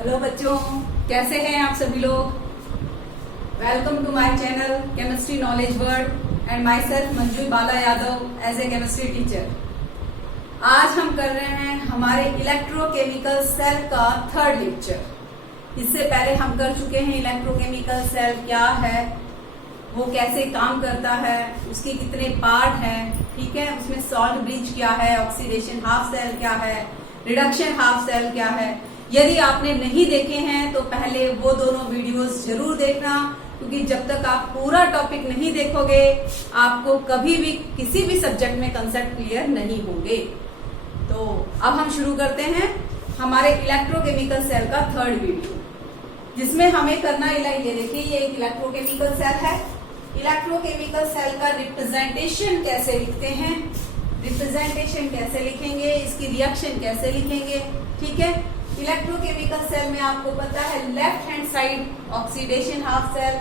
Hello बच्चों, कैसे हैं आप सभी लोग। Welcome to my channel chemistry knowledge world and myself Manju Bala Yadav as a chemistry teacher. आज हम कर रहे हैं हमारे इलेक्ट्रोकेमिकल सेल का थर्ड लेक्चर। इससे पहले हम कर चुके हैं इलेक्ट्रोकेमिकल सेल क्या है, वो कैसे काम करता है, उसके कितने पार्ट हैं, ठीक है। उसमें सॉल्ट ब्रिज क्या है, ऑक्सीडेशन हाफ सेल क्या है, रिडक्शन हाफ सेल क्या है। यदि आपने नहीं देखे हैं तो पहले वो दोनों वीडियोस जरूर देखना, क्योंकि जब तक आप पूरा टॉपिक नहीं देखोगे आपको कभी भी किसी भी सब्जेक्ट में कंसेप्ट क्लियर नहीं होंगे। तो अब हम शुरू करते हैं हमारे इलेक्ट्रोकेमिकल सेल का थर्ड वीडियो, जिसमें हमें करना ये देखिए, ये एक इलेक्ट्रोकेमिकल सेल है। इलेक्ट्रोकेमिकल सेल का रिप्रेजेंटेशन कैसे लिखते हैं, रिप्रेजेंटेशन कैसे लिखेंगे, इसकी रिएक्शन कैसे लिखेंगे, ठीक है। इलेक्ट्रोकेमिकल सेल में आपको पता है left hand side oxidation half cell,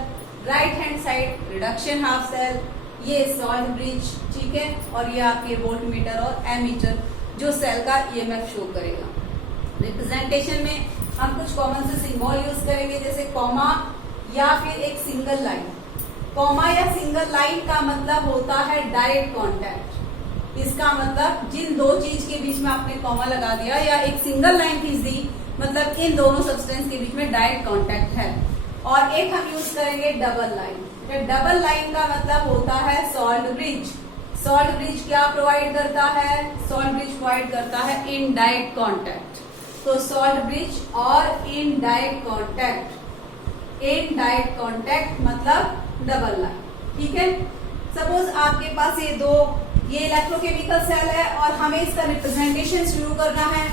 right hand side reduction half cell, ये सॉल्ट ब्रिज, ठीक है। और ये आपके वोल्टमीटर और एमीटर जो सेल का ईएमएफ शो करेगा। रिप्रेजेंटेशन में हम कुछ कॉमन से सिंबल यूज करेंगे, जैसे कॉमा या फिर एक सिंगल लाइन। कॉमा या सिंगल लाइन का मतलब होता है डायरेक्ट कांटेक्ट। इसका मतलब जिन दो चीज के बीच में आपने कॉमा लगा दिया या एक सिंगल लाइन खींच दी, मतलब इन दोनों सब्सटेंस के बीच में डायरेक्ट कांटेक्ट है। और एक हम यूज करेंगे डबल लाइन। डबल लाइन का मतलब होता है सॉल्ट ब्रिज। सॉल्ट ब्रिज क्या प्रोवाइड करता है, सॉल्ट ब्रिज प्रोवाइड करता है इनडायरेक्ट कांटेक्ट। तो सॉल्ट ब्रिज और इनडायरेक्ट कांटेक्ट, इनडायरेक्ट कांटेक्ट मतलब डबल लाइन, ठीक है। सपोज आपके पास ये इलेक्ट्रोकेमिकल सेल है और हमें इसका रिप्रेजेंटेशन शुरू करना है,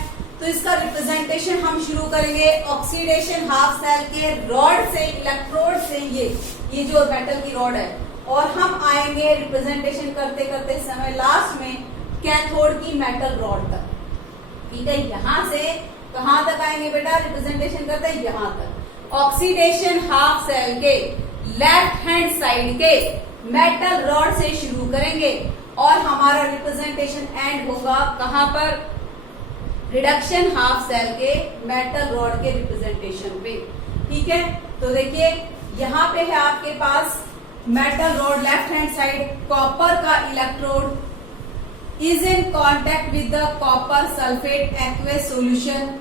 तो इसका रिप्रेजेंटेशन हम शुरू करेंगे ऑक्सीडेशन हाफ सेल के रॉड से, इलेक्ट्रोड से, ये जो मेटल की रॉड है। और हम आएंगे रिप्रेजेंटेशन करते करते समय लास्ट में कैथोड की मेटल रॉड तक, ठीक है। यहां से कहां तक आएंगे बेटा, रिप्रेजेंटेशन करते हैं यहां तक। ऑक्सीडेशन हाफ सेल के लेफ्ट हैंड साइड के मेटल रॉड से शुरू करेंगे और हमारा रिप्रेजेंटेशन एंड होगा कहां पर, रिडक्शन हाफ सेल के मेटल रॉड के रिप्रेजेंटेशन पे, ठीक है। तो देखिए यहां पे है आपके पास metal rod, left hand side copper का electrode is in contact with the copper sulphate aqueous solution.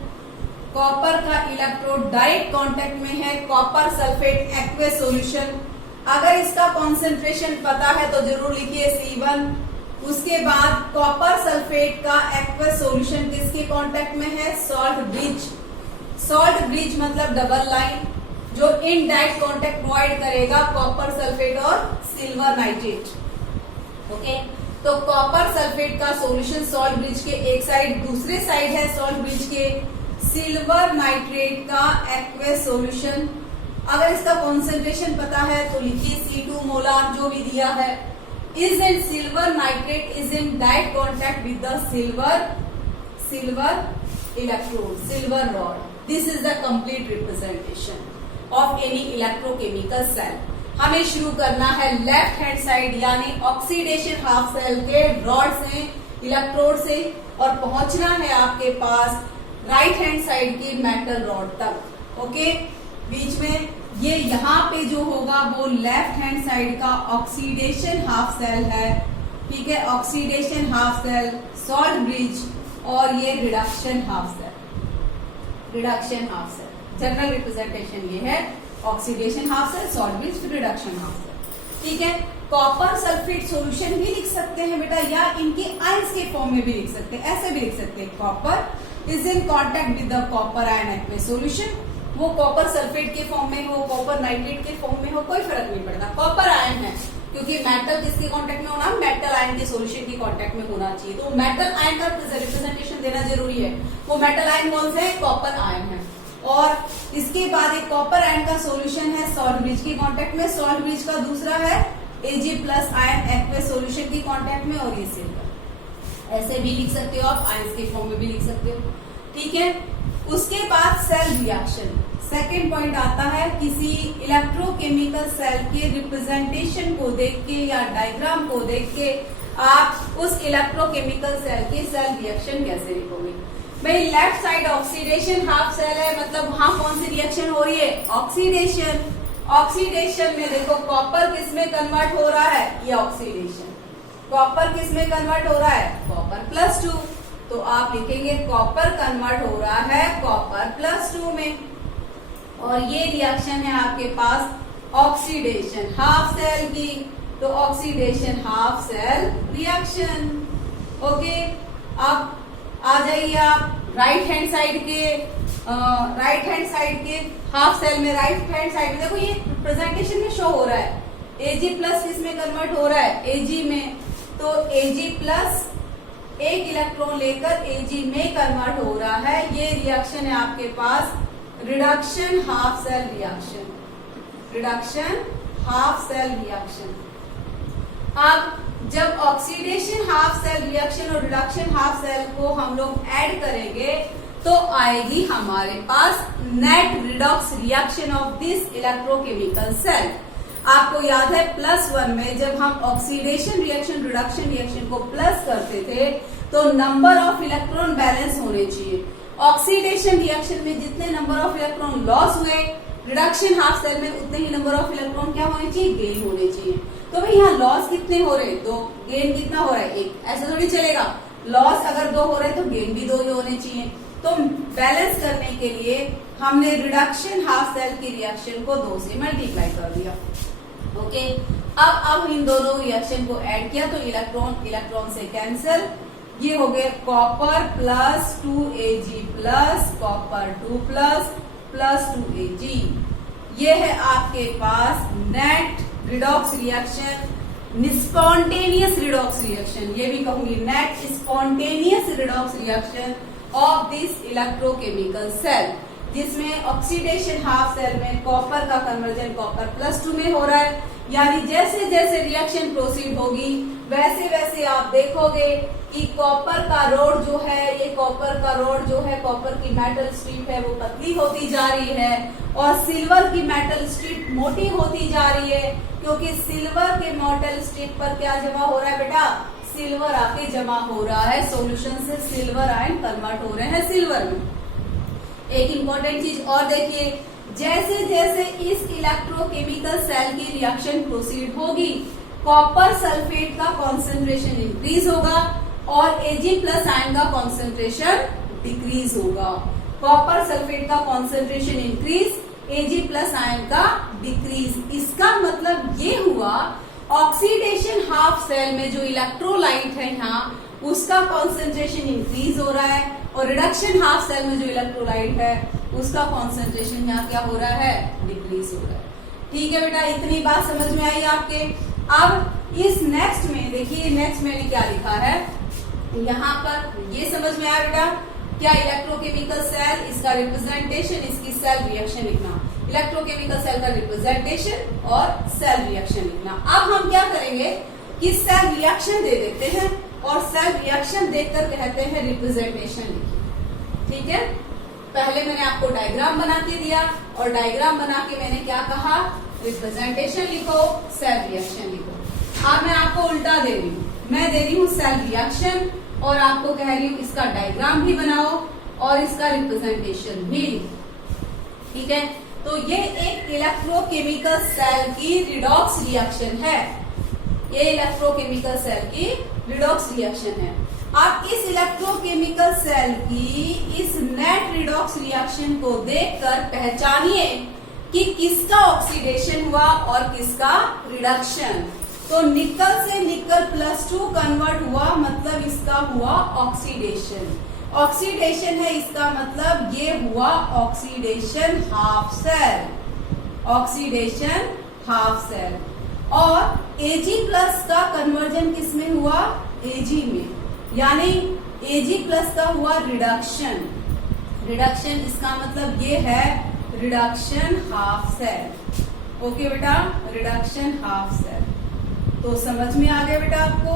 Copper का इलेक्ट्रोड डायरेक्ट कांटेक्ट में है कॉपर सल्फेट एक्वस सॉल्यूशन। अगर इसका कॉन्सेंट्रेशन पता है तो जरूर लिखिए C1। उसके बाद कॉपर सल्फेट का एक्वस सॉल्यूशन किसके कांटेक्ट में है, सॉल्ट ब्रिज। सॉल्ट ब्रिज मतलब डबल लाइन जो इनडायरेक्ट कांटेक्ट प्रोवाइड करेगा कॉपर सल्फेट और सिल्वर नाइट्रेट, ओके। तो कॉपर सल्फेट का सॉल्यूशन सॉल्ट ब्रिज के एक साइड, दूसरे साइड है सॉल्ट ब्रिज के सिल्वर नाइट्रेट का एक्वस सॉल्यूशन। अगर इसका कॉन्सेंट्रेशन पता है तो लिखिए C2 मोलार जो भी दिया है। Is in silver nitrate is in direct contact with the silver electrode, silver rod. This is the complete representation of any electrochemical cell. हमें शुरू करना है लेफ्ट हैंड साइड यानी ऑक्सीडेशन हाफ सेल के रॉड से, इलेक्ट्रोड से, और पहुंचना है आपके पास राइट हैंड साइड की मेटल रॉड तक, ओके। बीच में ये यहाँ पे जो होगा वो लेफ्ट हैंड साइड का ऑक्सीडेशन हाफ सेल है, ठीक है। Oxidation half cell, salt bridge और ये reduction half cell, reduction half cell. General representation ये है oxidation half cell, salt bridge, reduction half cell, ठीक है। कॉपर सल्फेट सॉल्यूशन भी लिख सकते हैं बेटा, या इनके आयंस के फॉर्म में भी लिख सकते हैं, ऐसे भी लिख सकते हैं। Copper is in contact with the copper ion aqueous solution. वो कॉपर सल्फेट के फॉर्म में हो, कॉपर नाइट्रेट के फॉर्म में हो, कोई फर्क नहीं पड़ता, कॉपर आयन है। क्योंकि मेटल किसके कांटेक्ट में होना, मेटल आयन के सॉल्यूशन के कांटेक्ट में होना चाहिए। तो मेटल आयन का रिप्रेजेंटेशन देना जरूरी है। वो मेटल आयन कौन से है, कॉपर आयन है। और इसके बाद एक कॉपर आयन का सॉल्यूशन है सॉल्ट ब्रिज के कांटेक्ट में। सॉल्ट ब्रिज का दूसरा है Ag+ आयन एक्वस सॉल्यूशन के कांटेक्ट में, और ये सिल्वर। ऐसे भी लिख सकते हो आप, आयंस के फॉर्म में भी लिख सकते हो, ठीक है। उसके बाद सेल रिएक्शन, सेकेंड पॉइंट आता है। किसी इलेक्ट्रोकेमिकल सेल के रिप्रेजेंटेशन को देख के या डायग्राम को देख के आप उस इलेक्ट्रोकेमिकल सेल के सेल रिएक्शन कैसे लिखोगे। भाई left side oxidation half cell है, मतलब वहां कौन सी रिएक्शन हो रही है, ऑक्सीडेशन। ऑक्सीडेशन में देखो कॉपर किस में कन्वर्ट हो रहा है, ये ऑक्सीडेशन। कॉपर किस में कन्वर्ट हो रहा है, कॉपर +2। तो आप लिखेंगे कॉपर कन्वर्ट हो रहा है कॉपर +2 में, और ये रिएक्शन है आपके पास ऑक्सीडेशन हाफ सेल की। तो oxidation half cell reaction. Okay, अब आ जाइए आप राइट हैंड साइड के हाफ सेल में। राइट हैंड साइड में देखो ये प्रेजेंटेशन में शो हो रहा है, Ag+ किस में कन्वर्ट हो रहा है, Ag में। तो Ag+ एक इलेक्ट्रॉन लेकर Ag में कन्वर्ट हो रहा है। ये रिएक्शन है आपके पास reduction half cell reaction. Reduction half cell reaction. अब जब ऑक्सीडेशन हाफ सेल रिएक्शन और रिडक्शन हाफ सेल को हम लोग ऐड करेंगे तो आएगी हमारे पास net redox reaction of this electrochemical cell. आपको याद है +1 में जब हम ऑक्सीडेशन रिएक्शन रिडक्शन रिएक्शन को प्लस करते थे तो नंबर ऑफ इलेक्ट्रॉन बैलेंस होने चाहिए। ऑक्सीडेशन रिएक्शन में जितने नंबर ऑफ इलेक्ट्रॉन लॉस हुए, रिडक्शन हाफ सेल में उतने ही नंबर ऑफ इलेक्ट्रॉन क्या होने चाहिए, गेन होने चाहिए। तो भाई यहाँ लॉस कितने हो रहे हैं, 2, गेन कितना हो रहा है, 1। ऐसा थोड़ी चलेगा, लॉस अगर 2 हो रहे हैं तो गेन भी 2 ही होने चाहिए। तो बैलेंस करने के लिए हमने रिडक्शन हाफ सेल की रिएक्शन को 2 से मल्टीप्लाई कर दिया। ओके, अब इन दोनों रिएक्शन को ऐड किया तो इलेक्ट्रॉन से कैंसिल। ये हो गए कॉपर +2Ag+ कॉपर 2+ +2Ag। ये है आपके पास net redox reaction, spontaneous redox reaction, ये भी कहूंगी net spontaneous redox reaction of this electrochemical cell, जिसमें ऑक्सीडेशन हाफ सेल में कॉपर का कन्वर्जन कॉपर +2 में हो रहा है। यानी जैसे जैसे रिएक्शन प्रोसीड होगी वैसे वैसे आप देखोगे कि कॉपर का रोड जो है, ये कॉपर का रोड जो है, कॉपर की मेटल स्ट्रिप है वो पतली होती जा रही है और सिल्वर की मेटल स्ट्रिप मोटी होती जा रही है, क्योंकि सिल्वर के मेटल स्ट्रिप पर क्या जमा हो रहा है बेटा, सिल्वर आके जमा हो रहा है, सॉल्यूशन से सिल्वर आयन कन्वर्ट हो रहे हैं सिल्वर में। एक इंपॉर्टेंट चीज और देखिए, जैसे जैसे इस इलेक्ट्रोकेमिकल सेल की रिएक्शन प्रोसीड होगी कॉपर सल्फेट का कॉन्सेंट्रेशन इंक्रीज होगा और Ag+ आयन का कॉन्सेंट्रेशन डिक्रीज होगा। कॉपर सल्फेट का कॉन्सेंट्रेशन इंक्रीज, Ag+ आयन का डिक्रीज। इसका मतलब ये हुआ ऑक्सीडेशन हाफ सेल में जो इलेक्ट्रोलाइट है यहाँ उसका कॉन्सेंट्रेशन इंक्रीज हो रहा है और रिडक्शन हाफ सेल में जो इलेक्ट्रोलाइट है उसका कॉन्सेंट्रेशन यहाँ क्या हो रहा है, डिक्रीज हो रहा है। ठीक है बेटा, इतनी बात समझ में आई आपके। अब इस नेक्स्ट में देखिए, नेक्स्ट में क्या लिखा है यहाँ पर, ये समझ में आया बेटा, क्या इलेक्ट्रोकेमिकल सेल, इसका रिप्रेजेंटेशन, इसकी सेल रिएक्शन लिखना, इलेक्ट्रोकेमिकल सेल का रिप्रेजेंटेशन और सेल रिएक्शन लिखना। अब हम क्या करेंगे कि सेल रिएक्शन दे देते हैं और सेल रिएक्शन देकर कहते हैं रिप्रेजेंटेशन लिखिए। ठीक है, पहले मैंने आपको डायग्राम बना के दिया और डायग्राम बना के मैंने क्या कहा, रिप्रेजेंटेशन लिखो, सेल रिएक्शन लिखो। अब मैं आपको उल्टा दे रही हूँ, मैं दे रही हूँ सेल रिएक्शन और आपको कह रही हूँ इसका डायग्राम भी बनाओ और इसका रिप्रेजेंटेशन भी लिखो। ठीक है, तो ये एक इलेक्ट्रोकेमिकल सेल की रिडॉक्स रिएक्शन है, ये इलेक्ट्रोकेमिकल सेल की रिडॉक्स रिएक्शन है। आप इस इलेक्ट्रोकेमिकल सेल की इस नेट रिडॉक्स रिएक्शन को देखकर पहचानिए कि किसका ऑक्सीडेशन हुआ और किसका रिडक्शन। तो निकल से निकल +2 कन्वर्ट हुआ, मतलब इसका हुआ ऑक्सीडेशन। ऑक्सीडेशन है इसका मतलब ये हुआ oxidation half cell, oxidation half cell. और Ag+ का कन्वर्जन किसमें हुआ, Ag में, यानी Ag+ का हुआ रिडक्शन। रिडक्शन इसका मतलब ये है रिडक्शन हाफ सेल। ओके बेटा, रिडक्शन हाफ सेल। तो समझ में आ गया बेटा आपको,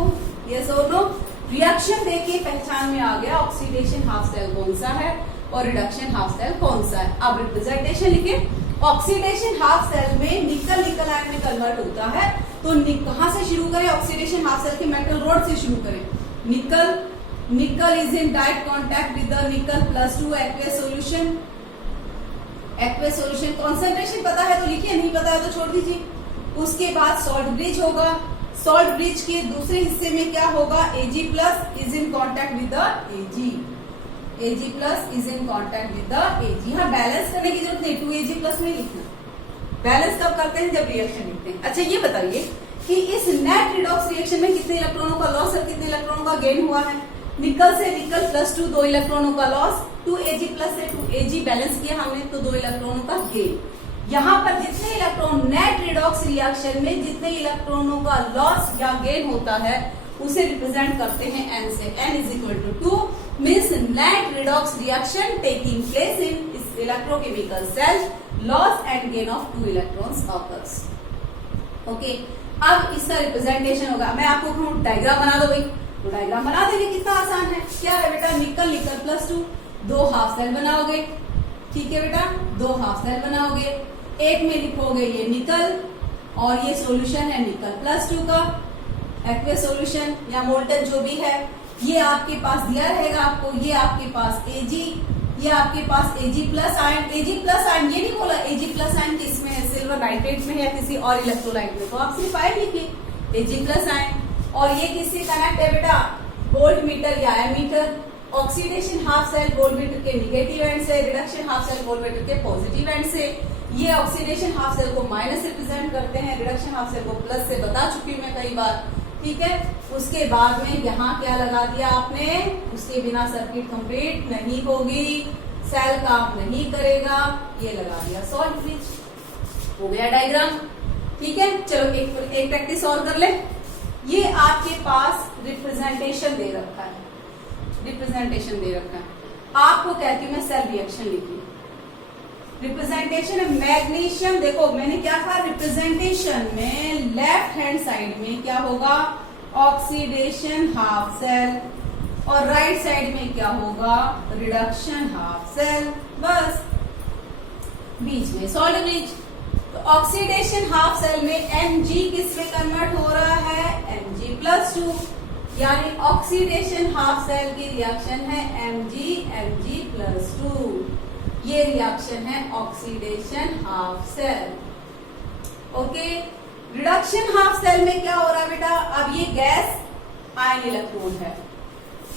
ये दोनों रिएक्शन देखिए पहचान में आ गया, ऑक्सीडेशन हाफ सेल कौन सा है और रिडक्शन हाफ सेल कौन सा है। अब रिप्रेजेंटेशन लिखे, ऑक्सीडेशन हाफ सेल में निकल निकल आयन में कन्वर्ट होता है, तो कहां से शुरू करें, ऑक्सीडेशन हाफ सेल के मेटल रोड से शुरू करें। निकल निकल is in direct contact with the निकल +2 aqueous solution. Aqueous solution concentration पता है तो लिखिए, नहीं पता है तो छोड़ दीजिए। उसके बाद सॉल्ट ब्रिज होगा। सॉल्ट ब्रिज के दूसरे हिस्से में क्या होगा, Ag+ is in contact with the Ag। Ag+ is in contact with the Ag। हाँ, बैलेंस करने की जरूरत नहीं, 2Ag+ नहीं लिखना। बैलेंस कब करते हैं, जब रिएक्शन लिखते हैं। अच्छा, ये बताइए कि इस नेट रिडॉक्स रिएक्शन में कितने इलेक्ट्रॉनों का लॉस और कितने इलेक्ट्रॉनों का गेन हुआ है। निकल से निकल +2 2 इलेक्ट्रॉनों का लॉस, 2Ag+ से 2Ag बैलेंस किया हमने तो 2 इलेक्ट्रॉनों का गेन। यहाँ पर जितने इलेक्ट्रॉन नेट रिडॉक्स रिएक्शन में जितने इलेक्ट्रॉनों का लॉस या गेन होता है उसे रिप्रेजेंट करते हैं n से। n = 2 means net redox reaction taking place in electrochemical cell, loss and gain of 2 electrons occurs. Okay, अब इसका रिप्रेजेंटेशन होगा। मैं आपको कहूँ डायग्राम बना दो भाई, तो डायग्राम बना देंगे, कितना आसान है। क्या है बेटा, निकल +2 2 हाफ सेल बनाओगे। ठीक है बेटा, 2 हाफ सेल बनाओगे। एक में लिखोगे ये निकल और ये सॉल्यूशन है निकल +2 का एक्वेस सॉल्यूशन या मोल्टन जो भी है। ये आपके पास दिया रहेगा आपको, ये आपके पास Ag, ये आपके पास Ag+ आयन। Ag+ आयन ये नहीं बोला Ag+ आयन किसमें है, सिल्वर नाइट्रेट में है या किसी और इलेक्ट्रोलाइट में, तो आप सिर्फ आयन लिखिए Ag+ आयन। और ये किससे कनेक्ट है बेटा, वोल्ट मीटर या ammeter. Oxidation half cell volt meter के निगेटिव एंड से, reduction half cell volt meter के पॉजिटिव एंड से। ये ऑक्सीडेशन हाफ सेल को माइनस रिप्रेजेंट करते हैं, रिडक्शन हाफ सेल को प्लस से, बता चुकी हूं मैं कई बार। ठीक है, उसके बाद में यहाँ क्या लगा दिया आपने, उसके बिना सर्किट कंप्लीट नहीं होगी, सेल काम नहीं करेगा, ये लगा दिया सॉल्ट ब्रिज। हो गया डायग्राम। ठीक है, चलो एक प्रैक्टिस और कर ले। ये आपके पास रिप्रेजेंटेशन दे रखा है, रिप्रेजेंटेशन दे रखा है। आपको कहती हूँ मैं सेल रिएक्शन लिखी। रिप्रेजेंटेशन है मैग्नीशियम। देखो मैंने क्या कहा, रिप्रेजेंटेशन में लेफ्ट हैंड साइड में क्या होगा, ऑक्सीडेशन हाफ सेल, और राइट साइड में क्या होगा, रिडक्शन हाफ सेल। बस बीच में सॉल्ट ब्रिज। तो ऑक्सीडेशन हाफ सेल में Mg किस में कन्वर्ट हो रहा है, Mg+2, यानी ऑक्सीडेशन हाफ सेल की रिएक्शन है Mg+2। ये रिएक्शन है oxidation half cell. Okay, reduction half cell में क्या हो रहा है बेटा, अब ये गैस आयन इलेक्ट्रोड है।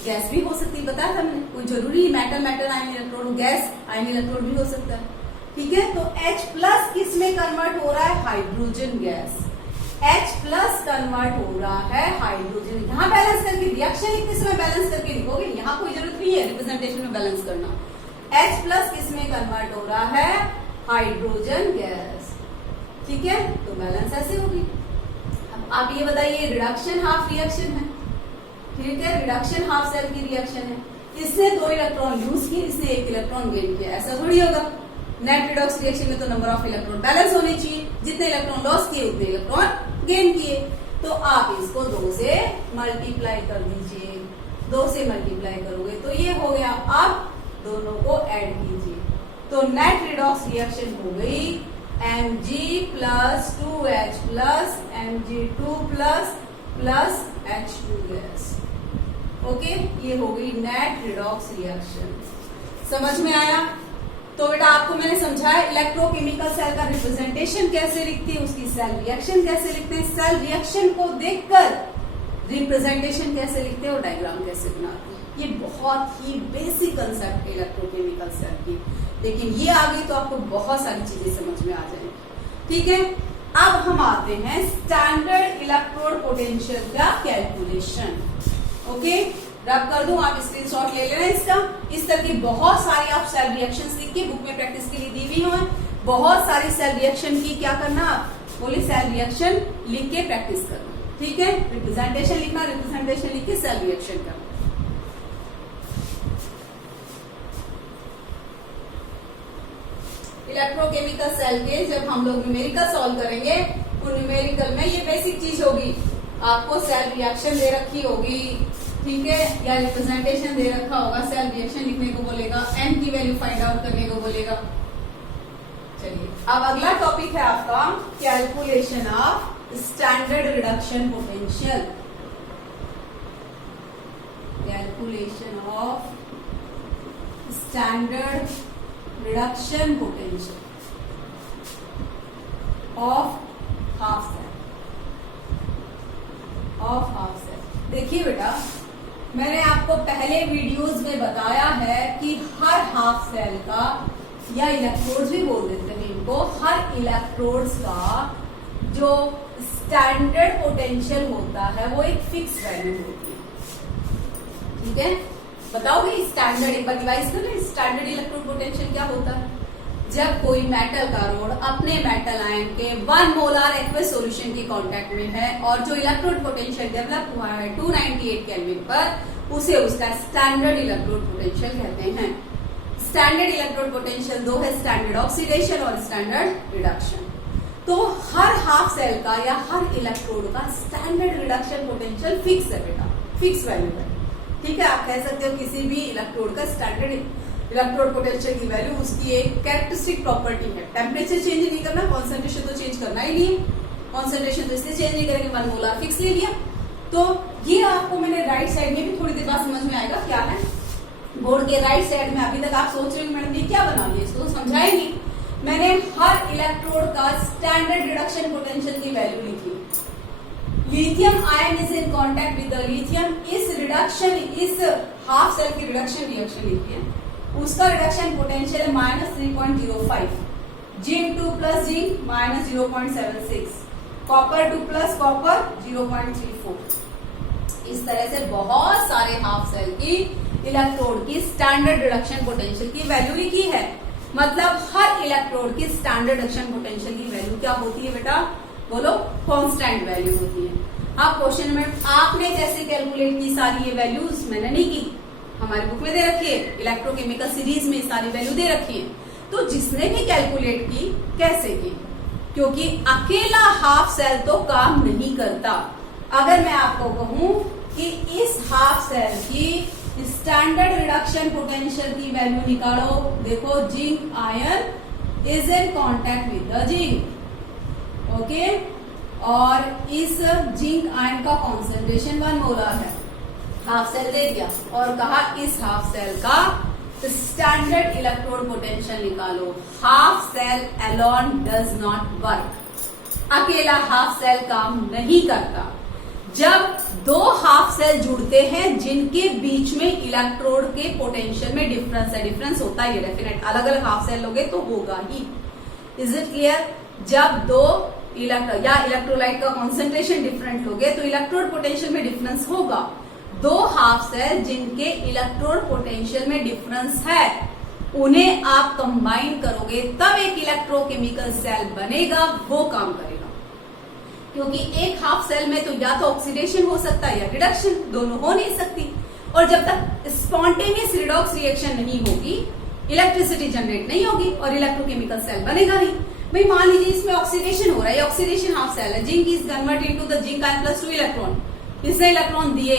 गैस भी हो सकती है, बताया था मैंने, कोई जरूरी metal ion electrode, gas ion electrode भी हो सकता है। ठीक है, तो H+ किस में कन्वर्ट हो रहा है, हाइड्रोजन गैस। H+ कन्वर्ट हो रहा है हाइड्रोजन। यहाँ बैलेंस करके रिएक्शन लिखते समय बैलेंस करके लिखोगे, यहाँ कोई जरूरत नहीं है रिप्रेजेंटेशन में बैलेंस करना। H+ किस में कन्वर्ट हो रहा है, हाइड्रोजन गैस। ठीक है, तो बैलेंस ऐसे होगी। अब आप ये बताइए, रिडक्शन हाफ रिएक्शन है। ठीक है, रिडक्शन हाफ सेल की रिएक्शन है। इसने 2 इलेक्ट्रॉन लूज किए, इसने 1 इलेक्ट्रॉन गेन किया, ऐसा थोड़ी होगा। नेट रिडॉक्स रिएक्शन में तो नंबर ऑफ इलेक्ट्रॉन बैलेंस होने चाहिए, जितने इलेक्ट्रॉन लॉस किए उतने इलेक्ट्रॉन गेन किए। तो आप इसको 2 से मल्टीप्लाई कर दीजिए, 2 से मल्टीप्लाई करोगे तो ये हो गया। अब दोनों को ऐड कीजिए तो नेट रिडॉक्स रिएक्शन हो गई Mg+2H+ Mg2+ H2 gas. Okay, ये हो गई नेट रिडॉक्स रिएक्शन। समझ में आया? तो बेटा आपको मैंने समझाया इलेक्ट्रोकेमिकल सेल का रिप्रेजेंटेशन कैसे लिखते हैं, उसकी सेल रिएक्शन कैसे लिखते हैं, सेल रिएक्शन को देखकर रिप्रेजेंटेशन कैसे लिखते हैं और डायग्राम कैसे बनाते हैं। ये बहुत ही बेसिक कंसेप्ट है इलेक्ट्रोकेमिकल सेल की, लेकिन ये आ गई तो आपको बहुत सारी चीजें समझ में आ जाएंगी। ठीक है, अब हम आते हैं स्टैंडर्ड इलेक्ट्रोड पोटेंशियल का कैलकुलेशन। ओके, रब कर दूं, आप स्क्रीनशॉट ले लेना इसका। इस तरह की बहुत सारी आप सेल रिएक्शंस लिख के बुक में प्रैक्टिस के लिए दी हुई हो। बहुत सारी सेल रिएक्शन की क्या करना, बोले सेल रिएक्शन लिख के प्रैक्टिस करना। ठीक है, रिप्रेजेंटेशन लिखना, रिप्रेजेंटेशन लिख के सेल रिएक्शन करना। इलेक्ट्रोकेमिकल सेल के जब हम लोग न्यूमेरिकल सॉल्व करेंगे तो न्यूमेरिकल में ये बेसिक चीज होगी, आपको सेल रिएक्शन दे रखी होगी। ठीक है, या रिप्रेजेंटेशन दे रखा होगा, सेल रिएक्शन लिखने को बोलेगा, एन की वैल्यू फाइंड आउट करने को बोलेगा। चलिए, अब अगला टॉपिक है आपका calculation of standard reduction potential. Calculation of standard reduction potential of half cell. देखिए बेटा, मैंने आपको पहले वीडियोस में बताया है कि हर हाफ सेल का, या इलेक्ट्रोड्स भी बोल देते हैं इनको, हर इलेक्ट्रोड्स का जो स्टैंडर्ड पोटेंशियल होता है वो एक फिक्स वैल्यू होती है। ठीक है, बताओगे स्टैंडर्ड, एक बार रिवाइज कर ले, स्टैंडर्ड इलेक्ट्रोड पोटेंशियल क्या होता है? जब कोई मेटल का रोड अपने मेटल आयन के 1 मोलर एक्वस सॉल्यूशन के कांटेक्ट में है और जो इलेक्ट्रोड पोटेंशियल डेवलप हुआ है 298 केल्विन पर, उसे उसका स्टैंडर्ड इलेक्ट्रोड पोटेंशियल कहते हैं। स्टैंडर्ड इलेक्ट्रोड पोटेंशियल दो है, स्टैंडर्ड ऑक्सीडेशन और स्टैंडर्ड रिडक्शन। तो हर हाफ सेल का या हर इलेक्ट्रोड का स्टैंडर्ड रिडक्शन पोटेंशियल फिक्स है बेटा, फिक्स वैल्यू है। ठीक है, आप कह सकते हो किसी भी इलेक्ट्रोड का स्टैंडर्ड इलेक्ट्रोड पोटेंशियल की वैल्यू उसकी एक कैरेक्टरिस्टिक प्रॉपर्टी है। टेम्परेचर चेंज नहीं करना, कॉन्सेंट्रेशन तो चेंज करना ही नहीं है, कॉन्सेंट्रेशन तो इसलिए चेंज नहीं करेंगे, 1 मोलर फिक्स ले लिया। तो ये आपको मैंने राइट साइड में भी थोड़ी देर बाद समझ में आएगा क्या है। बोर्ड के राइट साइड में अभी तक आप सोच रहे हो मैडम ये क्या बना लिया, इसको तो समझाएंगी। मैंने हर इलेक्ट्रोड का स्टैंडर्ड रिडक्शन पोटेंशियल की वैल्यू लिखी। Lithium ion is in contact with the lithium, इस रिडक्शन, इस हाफ सेल की रिडक्शन रिएक्शन लिखी है, उसका रिडक्शन पोटेंशियल है -3.05, zinc 2 plus zinc -0.76, copper 2 plus copper 0.34। इस तरह से बहुत सारे हाफ सेल की इलेक्ट्रोड की स्टैंडर्ड रिडक्शन पोटेंशियल की वैल्यू लिखी है। मतलब हर इलेक्ट्रोड की स्टैंडर्ड रिडक्शन पोटेंशियल की वैल्यू क्या होती है बेटा? बोलो, कांस्टेंट वैल्यू होती है। अब क्वेश्चन में आपने कैसे कैलकुलेट की सारी ये वैल्यूज? मैंने नहीं की, हमारी बुक में दे रखी है, इलेक्ट्रोकेमिकल सीरीज में सारी वैल्यू दे रखी है। तो जिसने भी कैलकुलेट की, कैसे की? क्योंकि अकेला हाफ सेल तो काम नहीं करता। अगर मैं आपको कहूं कि इस हाफ सेल की स्टैंडर्ड रिडक्शन पोटेंशियल की वैल्यू निकालो, देखो zinc ion is in contact with the zinc, okay, और इस जिंक आयन का कॉन्सेंट्रेशन 1 मोलर है, हाफ सेल दे दिया और कहा इस हाफ सेल का स्टैंडर्ड इलेक्ट्रोड पोटेंशियल निकालो। Half cell alone does not work, अकेला हाफ सेल काम नहीं करता। जब दो हाफ सेल जुड़ते हैं जिनके बीच में इलेक्ट्रोड के पोटेंशियल में डिफरेंस है, डिफरेंस होता है ये डेफिनेट, अलग अलग हाफ सेल लोगे तो होगा ही। Is it clear? जब दो इलेक्ट्रोलाइट का कॉन्सेंट्रेशन डिफरेंट लोगे तो इलेक्ट्रोड पोटेंशियल में डिफरेंस होगा। दो हाफ सेल जिनके इलेक्ट्रोड पोटेंशियल में डिफरेंस है, उन्हें आप कंबाइन करोगे तब एक इलेक्ट्रोकेमिकल सेल बनेगा, वो काम करेगा। क्योंकि एक हाफ सेल में तो या तो ऑक्सीडेशन हो सकता है या रिडक्शन, दोनों हो नहीं सकती। और जब तक स्पॉन्टेनियस रिडॉक्स रिएक्शन नहीं होगी, इलेक्ट्रिसिटी जनरेट नहीं होगी और इलेक्ट्रोकेमिकल सेल बनेगा नहीं। भाई मान लीजिए इसमें ऑक्सीडेशन हो रहा है, ऑक्सीडेशन हाफ सेल है, zinc is convert into the zinc ion plus 2 electron, इसने इलेक्ट्रॉन दिए,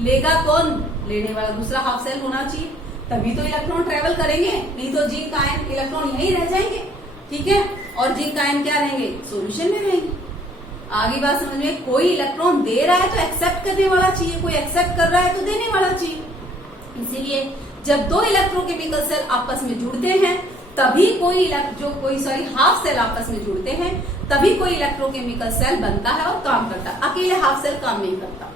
लेगा कौन? लेने वाला दूसरा हाफ सेल होना चाहिए, तभी तो इलेक्ट्रॉन ट्रेवल करेंगे, नहीं तो जिंक आयन इलेक्ट्रॉन यहीं रह जाएंगे। ठीक है, और जिंक आयन क्या रहेंगे? सोल्यूशन में रहेंगे। आगे बात समझ में, कोई इलेक्ट्रॉन दे रहा है तो एक्सेप्ट करने वाला चाहिए, कोई एक्सेप्ट कर रहा है तो देने वाला चाहिए। इसीलिए जब दो इलेक्ट्रोकेमिकल सेल आपस में जुड़ते हैं तभी कोई हाफ सेल आपस में जुड़ते हैं तभी कोई इलेक्ट्रोकेमिकल सेल बनता है और काम करता है, अकेले हाफ सेल काम नहीं करता।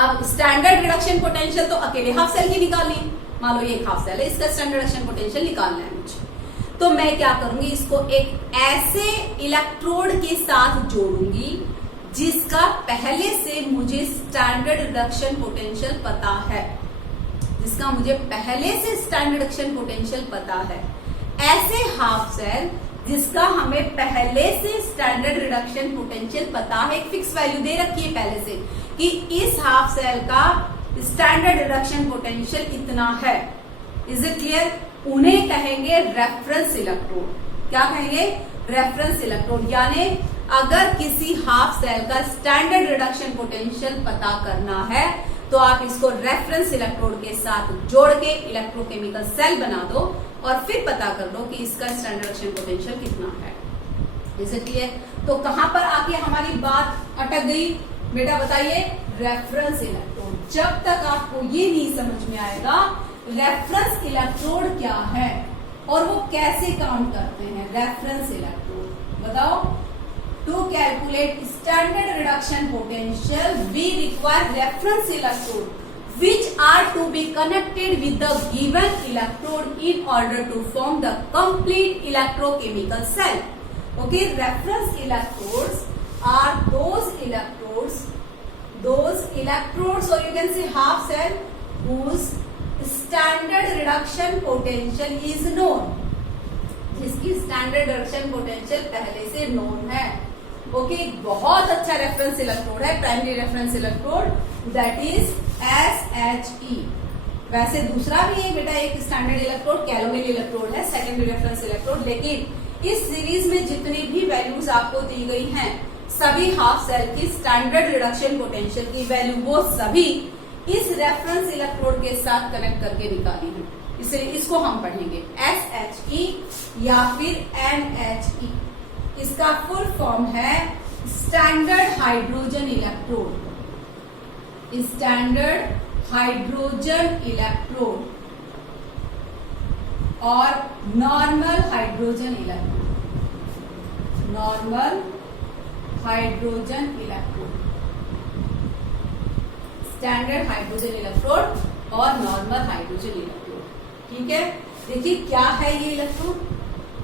अब स्टैंडर्ड रिडक्शन पोटेंशियल तो अकेले हाफ सेल की निकालनी, मान लो ये एक हाफ सेल है, इसका स्टैंडर्ड रिडक्शन पोटेंशियल निकालना है मुझे, तो मैं क्या करूंगी, इसको एक ऐसे इलेक्ट्रोड के साथ जोड़ूंगी जिसका पहले से मुझे स्टैंडर्ड रिडक्शन पोटेंशियल पता है, जिसका मुझे पहले से स्टैंडर्ड रिडक्शन पोटेंशियल पता है। ऐसे हाफ सेल जिसका हमें पहले से स्टैंडर्ड रिडक्शन पोटेंशियल पता है, एक फिक्स वैल्यू दे रखी है पहले से कि इस हाफ सेल का स्टैंडर्ड रिडक्शन पोटेंशियल इतना है। Is it clear? उन्हें कहेंगे रेफरेंस इलेक्ट्रोड। क्या कहेंगे? Reference electrode. यानी अगर किसी हाफ सेल का स्टैंडर्ड रिडक्शन पोटेंशियल पता करना है तो आप इसको रेफरेंस इलेक्ट्रोड के साथ जोड़ के इलेक्ट्रोकेमिकल सेल बना दो और फिर पता कर लो कि इसका स्टैंडर्ड रिडक्शन पोटेंशियल कितना है। Is it clear? तो कहां पर आके हमारी बात अटक गई बेटा, बताइए? Reference electrode. जब तक आपको ये नहीं समझ में आएगा रेफरेंस इलेक्ट्रोड क्या है और वो कैसे काम करते हैं। रेफरेंस इलेक्ट्रोड बताओ। To calculate standard reduction potential we require reference electrode which are to be connected with the given electrode in order to form the complete electrochemical cell. Okay, reference electrodes are those electrodes or you can say half cell whose standard reduction potential is known, जिसकी standard reduction potential पहले से known है। Okay, बहुत अच्छा reference electrode है primary reference electrode, that is SHE। वैसे दूसरा भी है बेटा एक स्टैंडर्ड इलेक्ट्रोड कैलोमेल इलेक्ट्रोड है, सेकेंडरी रेफरेंस इलेक्ट्रोड। लेकिन इस सीरीज में जितनी भी वैल्यूज आपको दी गई हैं सभी हाफ सेल की स्टैंडर्ड रिडक्शन पोटेंशियल की वैल्यू वो सभी इस रेफरेंस इलेक्ट्रोड के साथ कनेक्ट करके निकाली है, इसलिए इसको हम पढ़ेंगे SHE या फिर NHE। इसका फुल फॉर्म है standard hydrogen electrode, standard hydrogen electrode और normal hydrogen electrode, normal hydrogen electrode, standard hydrogen electrode और नॉर्मल हाइड्रोजन इलेक्ट्रोड। ठीक है, देखिए क्या है ये इलेक्ट्रोड,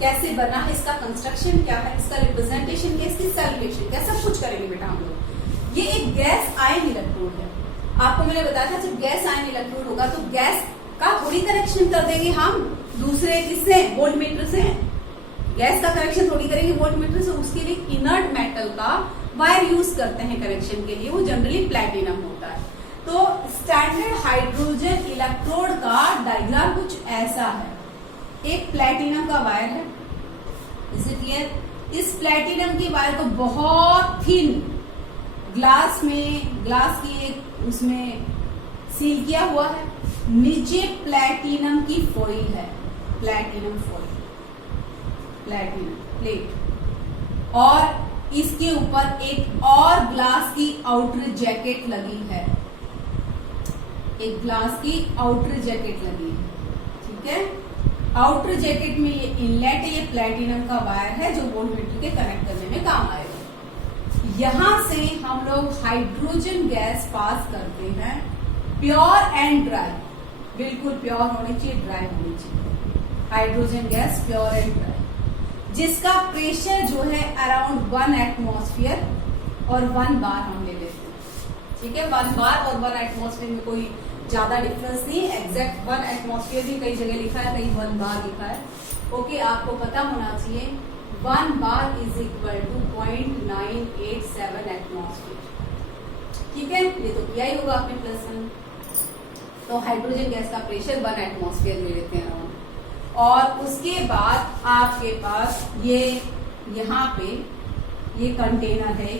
कैसे बना है, इसका कंस्ट्रक्शन क्या है, इसका रिप्रेजेंटेशन क्या, इसकी सेलिब्रेशन क्या, सब कुछ करेंगे बेटा हम लोग। ये एक गैस आयन इलेक्ट्रोड है। आपको मैंने बताया था जब गैस आयन इलेक्ट्रोड होगा तो गैस का थोड़ी कनेक्शन कर देंगे हम दूसरे किससे, वोल्टमीटर से। गैस का कनेक्शन थोड़ी करेंगे वोल्टमीटर से, उसके लिए इनर्ट मेटल का वायर यूज करते हैं कनेक्शन के लिए, वो जनरली प्लेटिनम होता है। तो स्टैंडर्ड हाइड्रोजन इलेक्ट्रोड का डायग्राम कुछ ऐसा है, एक प्लेटिनम का वायर है, इज इट क्लियर। इस प्लेटिनम की वायर को बहुत थिन ग्लास की एक उसमें सील किया हुआ है, नीचे प्लेटिनम की फॉइल है, प्लेटिनम फॉइल, प्लेटिनम प्लेट, और इसके ऊपर एक और ग्लास की आउटर जैकेट लगी है, एक ग्लास की आउटर जैकेट लगी है। ठीक है, आउटर जैकेट में ये इनलेट है, ये प्लेटिनम का वायर है जो वोल्टमीटर के कनेक्ट करने में काम आएगा। यहां से हम लोग हाइड्रोजन गैस पास करते हैं, प्योर एंड ड्राई, बिल्कुल प्योर होनी चाहिए, ड्राई होनी चाहिए। Hydrogen gas pure and dry, जिसका प्रेशर जो है अराउंड 1 एटमॉस्फेयर और 1 बार हम ले लेते हैं। ठीक है, 1 बार और 1 एटमॉस्फेयर में कोई ज्यादा डिफरेंस नहीं, एग्जैक्ट 1 एटमॉस्फेयर भी कई जगह लिखा है, कहीं 1 बार लिखा है। ओके, आपको पता होना चाहिए 1 bar is equal to 0.987 atmosphere. ठीक है, ये तो किया ही होगा आपने +1। तो हाइड्रोजन गैस का प्रेशर 1 एटमॉस्फेयर ले लेते हैं अराउंड, और उसके बाद आपके पास ये यहाँ पे ये कंटेनर है,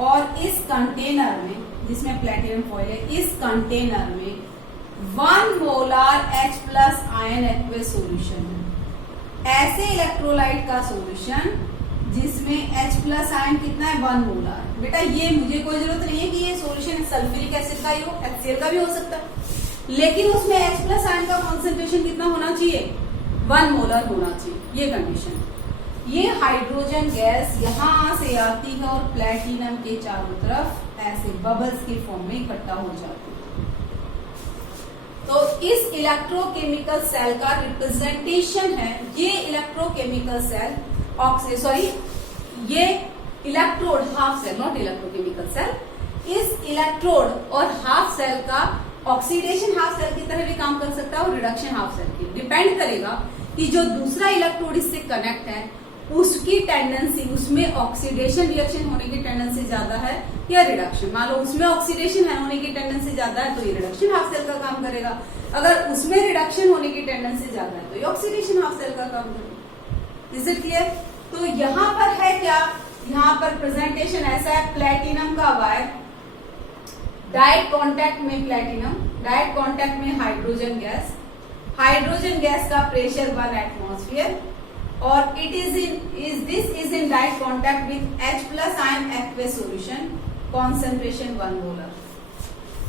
और इस कंटेनर में जिसमें प्लेटिनम फॉइल है, इस कंटेनर में 1 molar H+ ion aqueous solution है। ऐसे इलेक्ट्रोलाइट का सॉल्यूशन जिसमें H+ आयन कितना है, 1 मोलार। बेटा ये मुझे कोई जरूरत नहीं है कि ये सॉल्यूशन सल्फ्यूरिक एसिड का ही हो, HCl का भी हो सकता है, लेकिन उसमें H+ आयन का कॉन्सेंट्रेशन कितना होना चाहिए, 1 मोलर होना चाहिए, ये कंडीशन। ये हाइड्रोजन गैस यहां से आती है और प्लेटिनम के चारों तरफ ऐसे बबल्स के फॉर्म में इकट्ठा हो जाती है। तो इस इलेक्ट्रोकेमिकल सेल का रिप्रेजेंटेशन है, ये इलेक्ट्रोकेमिकल सेल ये electrode half cell, not electrochemical cell. इस इलेक्ट्रोड और हाफ सेल का ऑक्सीडेशन हाफ सेल की तरह भी काम कर सकता है और रिडक्शन हाफ सेल की, डिपेंड करेगा कि जो दूसरा इलेक्ट्रोड इससे कनेक्ट है उसकी टेंडेंसी, उसमें ऑक्सीडेशन रिएक्शन होने की टेंडेंसी ज्यादा है या रिडक्शन। मान लो उसमें ऑक्सीडेशन होने की टेंडेंसी ज्यादा है तो ये रिडक्शन हाफ सेल का काम करेगा, अगर उसमें रिडक्शन होने की टेंडेंसी ज्यादा है तो ये ऑक्सीडेशन हाफ सेल का काम करेगा। Is it clear? तो यहाँ पर है क्या, यहाँ पर प्रेजेंटेशन ऐसा है, प्लेटिनम का वायर, डायरेक्ट कांटेक्ट में प्लेटिनम, डायरेक्ट कांटेक्ट में हाइड्रोजन गैस, हाइड्रोजन गैस का प्रेशर 1 एटमॉस्फेयर, और it is in direct contact with H+ ion aqueous solution, concentration 1 molar.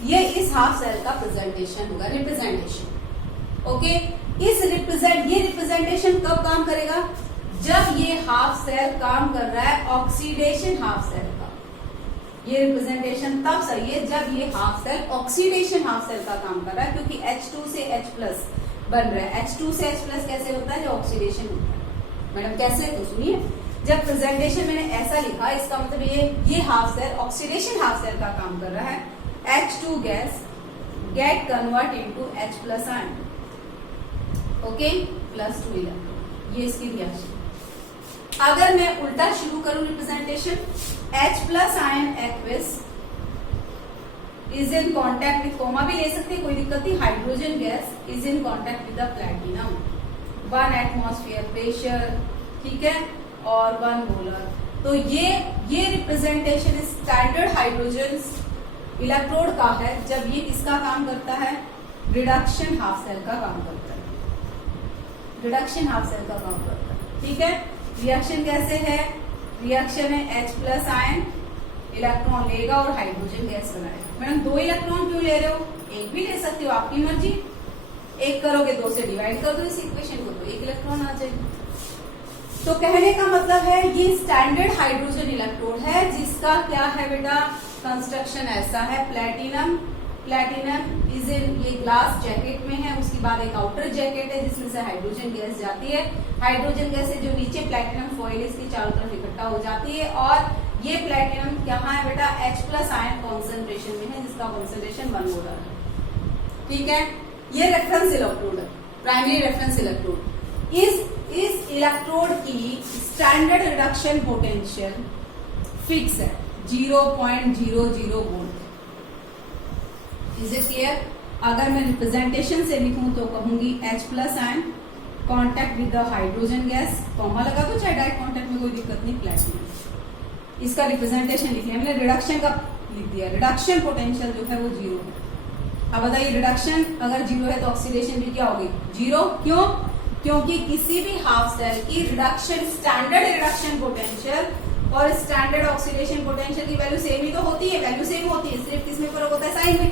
ये इस हाफ सेल का प्रेजेंटेशन होगा, रिप्रेजेंटेशन। ओके, ये रिप्रेजेंटेशन कब काम करेगा? जब ये हाफ सेल काम कर रहा है ऑक्सीडेशन हाफ सेल का। ये रिप्रेजेंटेशन तब सही है जब ये half cell oxidation half cell का काम कर रहा है, क्योंकि H2 से H प्लस बन रहा है। H2 से H प्लस कैसे होता है? जो ऑक्सीडेशन होता है। मैडम कैसे? तो सुनिए, जब प्रेजेंटेशन मैंने ऐसा लिखा, इसका मतलब ये half cell oxidation half cell का काम कर रहा है। H2 gas get convert into H plus ion, okay, +2 electron. ये इसकी रिएक्शन। अगर मैं उल्टा शुरू करूं representation, H plus ion aqueous is in contact with, comma भी ले सकते हैं, कोई दिक्कत नहीं, hydrogen gas is in contact with the platinum, 1 atmosphere pressure, ठीक है, और 1 मोलर। तो ये रिप्रेजेंटेशन स्टैंडर्ड हाइड्रोजन इलेक्ट्रोड का है, जब ये किसका काम करता है? रिडक्शन हाफ सेल का काम करता है, रिडक्शन हाफ सेल का काम करता है, ठीक है। रिएक्शन कैसे है? रिएक्शन है H प्लस आयन इलेक्ट्रॉन लेगा और हाइड्रोजन गैस बनाएगा। मैडम 2 इलेक्ट्रॉन क्यों ले रहे हो? एक भी ले सकते हो, आपकी मर्जी। एक करोगे 2 से डिवाइड कर दो इस इक्वेशन को, तो 1 इलेक्ट्रॉन आ जाएगा। तो कहने का मतलब है ये स्टैंडर्ड हाइड्रोजन इलेक्ट्रोड है, जिसका क्या है बेटा? कंस्ट्रक्शन ऐसा है, प्लैटिनम इज इन, ये ग्लास जैकेट में है, उसके बाद एक आउटर जैकेट है जिसमें से हाइड्रोजन गैस जाती है। हाइड्रोजन गैस है जो नीचे प्लैटिनम फॉइल इसकी चारों तरफ इकट्ठा हो जाती है, और ये प्लैटिनम कहाँ है बेटा? H प्लस आयन कॉन्सेंट्रेशन में है, जिसका कॉन्सेंट्रेशन 1 मोलर है, ठीक है। ये रेफरेंस इलेक्ट्रोड है, प्राइमरी रेफरेंस इलेक्ट्रोड। इस इलेक्ट्रोड की स्टैंडर्ड रिडक्शन पोटेंशियल फिक्स है 0.00 वोल्ट। Is it clear? अगर मैं रिप्रेजेंटेशन से लिखूं तो कहूंगी H plus ion contact with the hydrogen gas, comma लगा दो चाहे डायरेक्ट कॉन्टैक्ट में, कोई दिक्कत नहीं, प्लैटिनम। इसका रिप्रेजेंटेशन लिख लिया मैंने, रिडक्शन का लिख दिया, रिडक्शन पोटेंशियल जो है वो 0 है। अब बताइए रिडक्शन अगर 0 है तो ऑक्सीडेशन भी क्या होगी? 0। क्यों? क्योंकि किसी भी हाफ सेल की रिडक्शन, स्टैंडर्ड रिडक्शन पोटेंशियल और स्टैंडर्ड ऑक्सीडेशन पोटेंशियल की वैल्यू सेम ही तो होती है, वैल्यू सेम होती है, सिर्फ किसमें फर्क होता है? साइन में।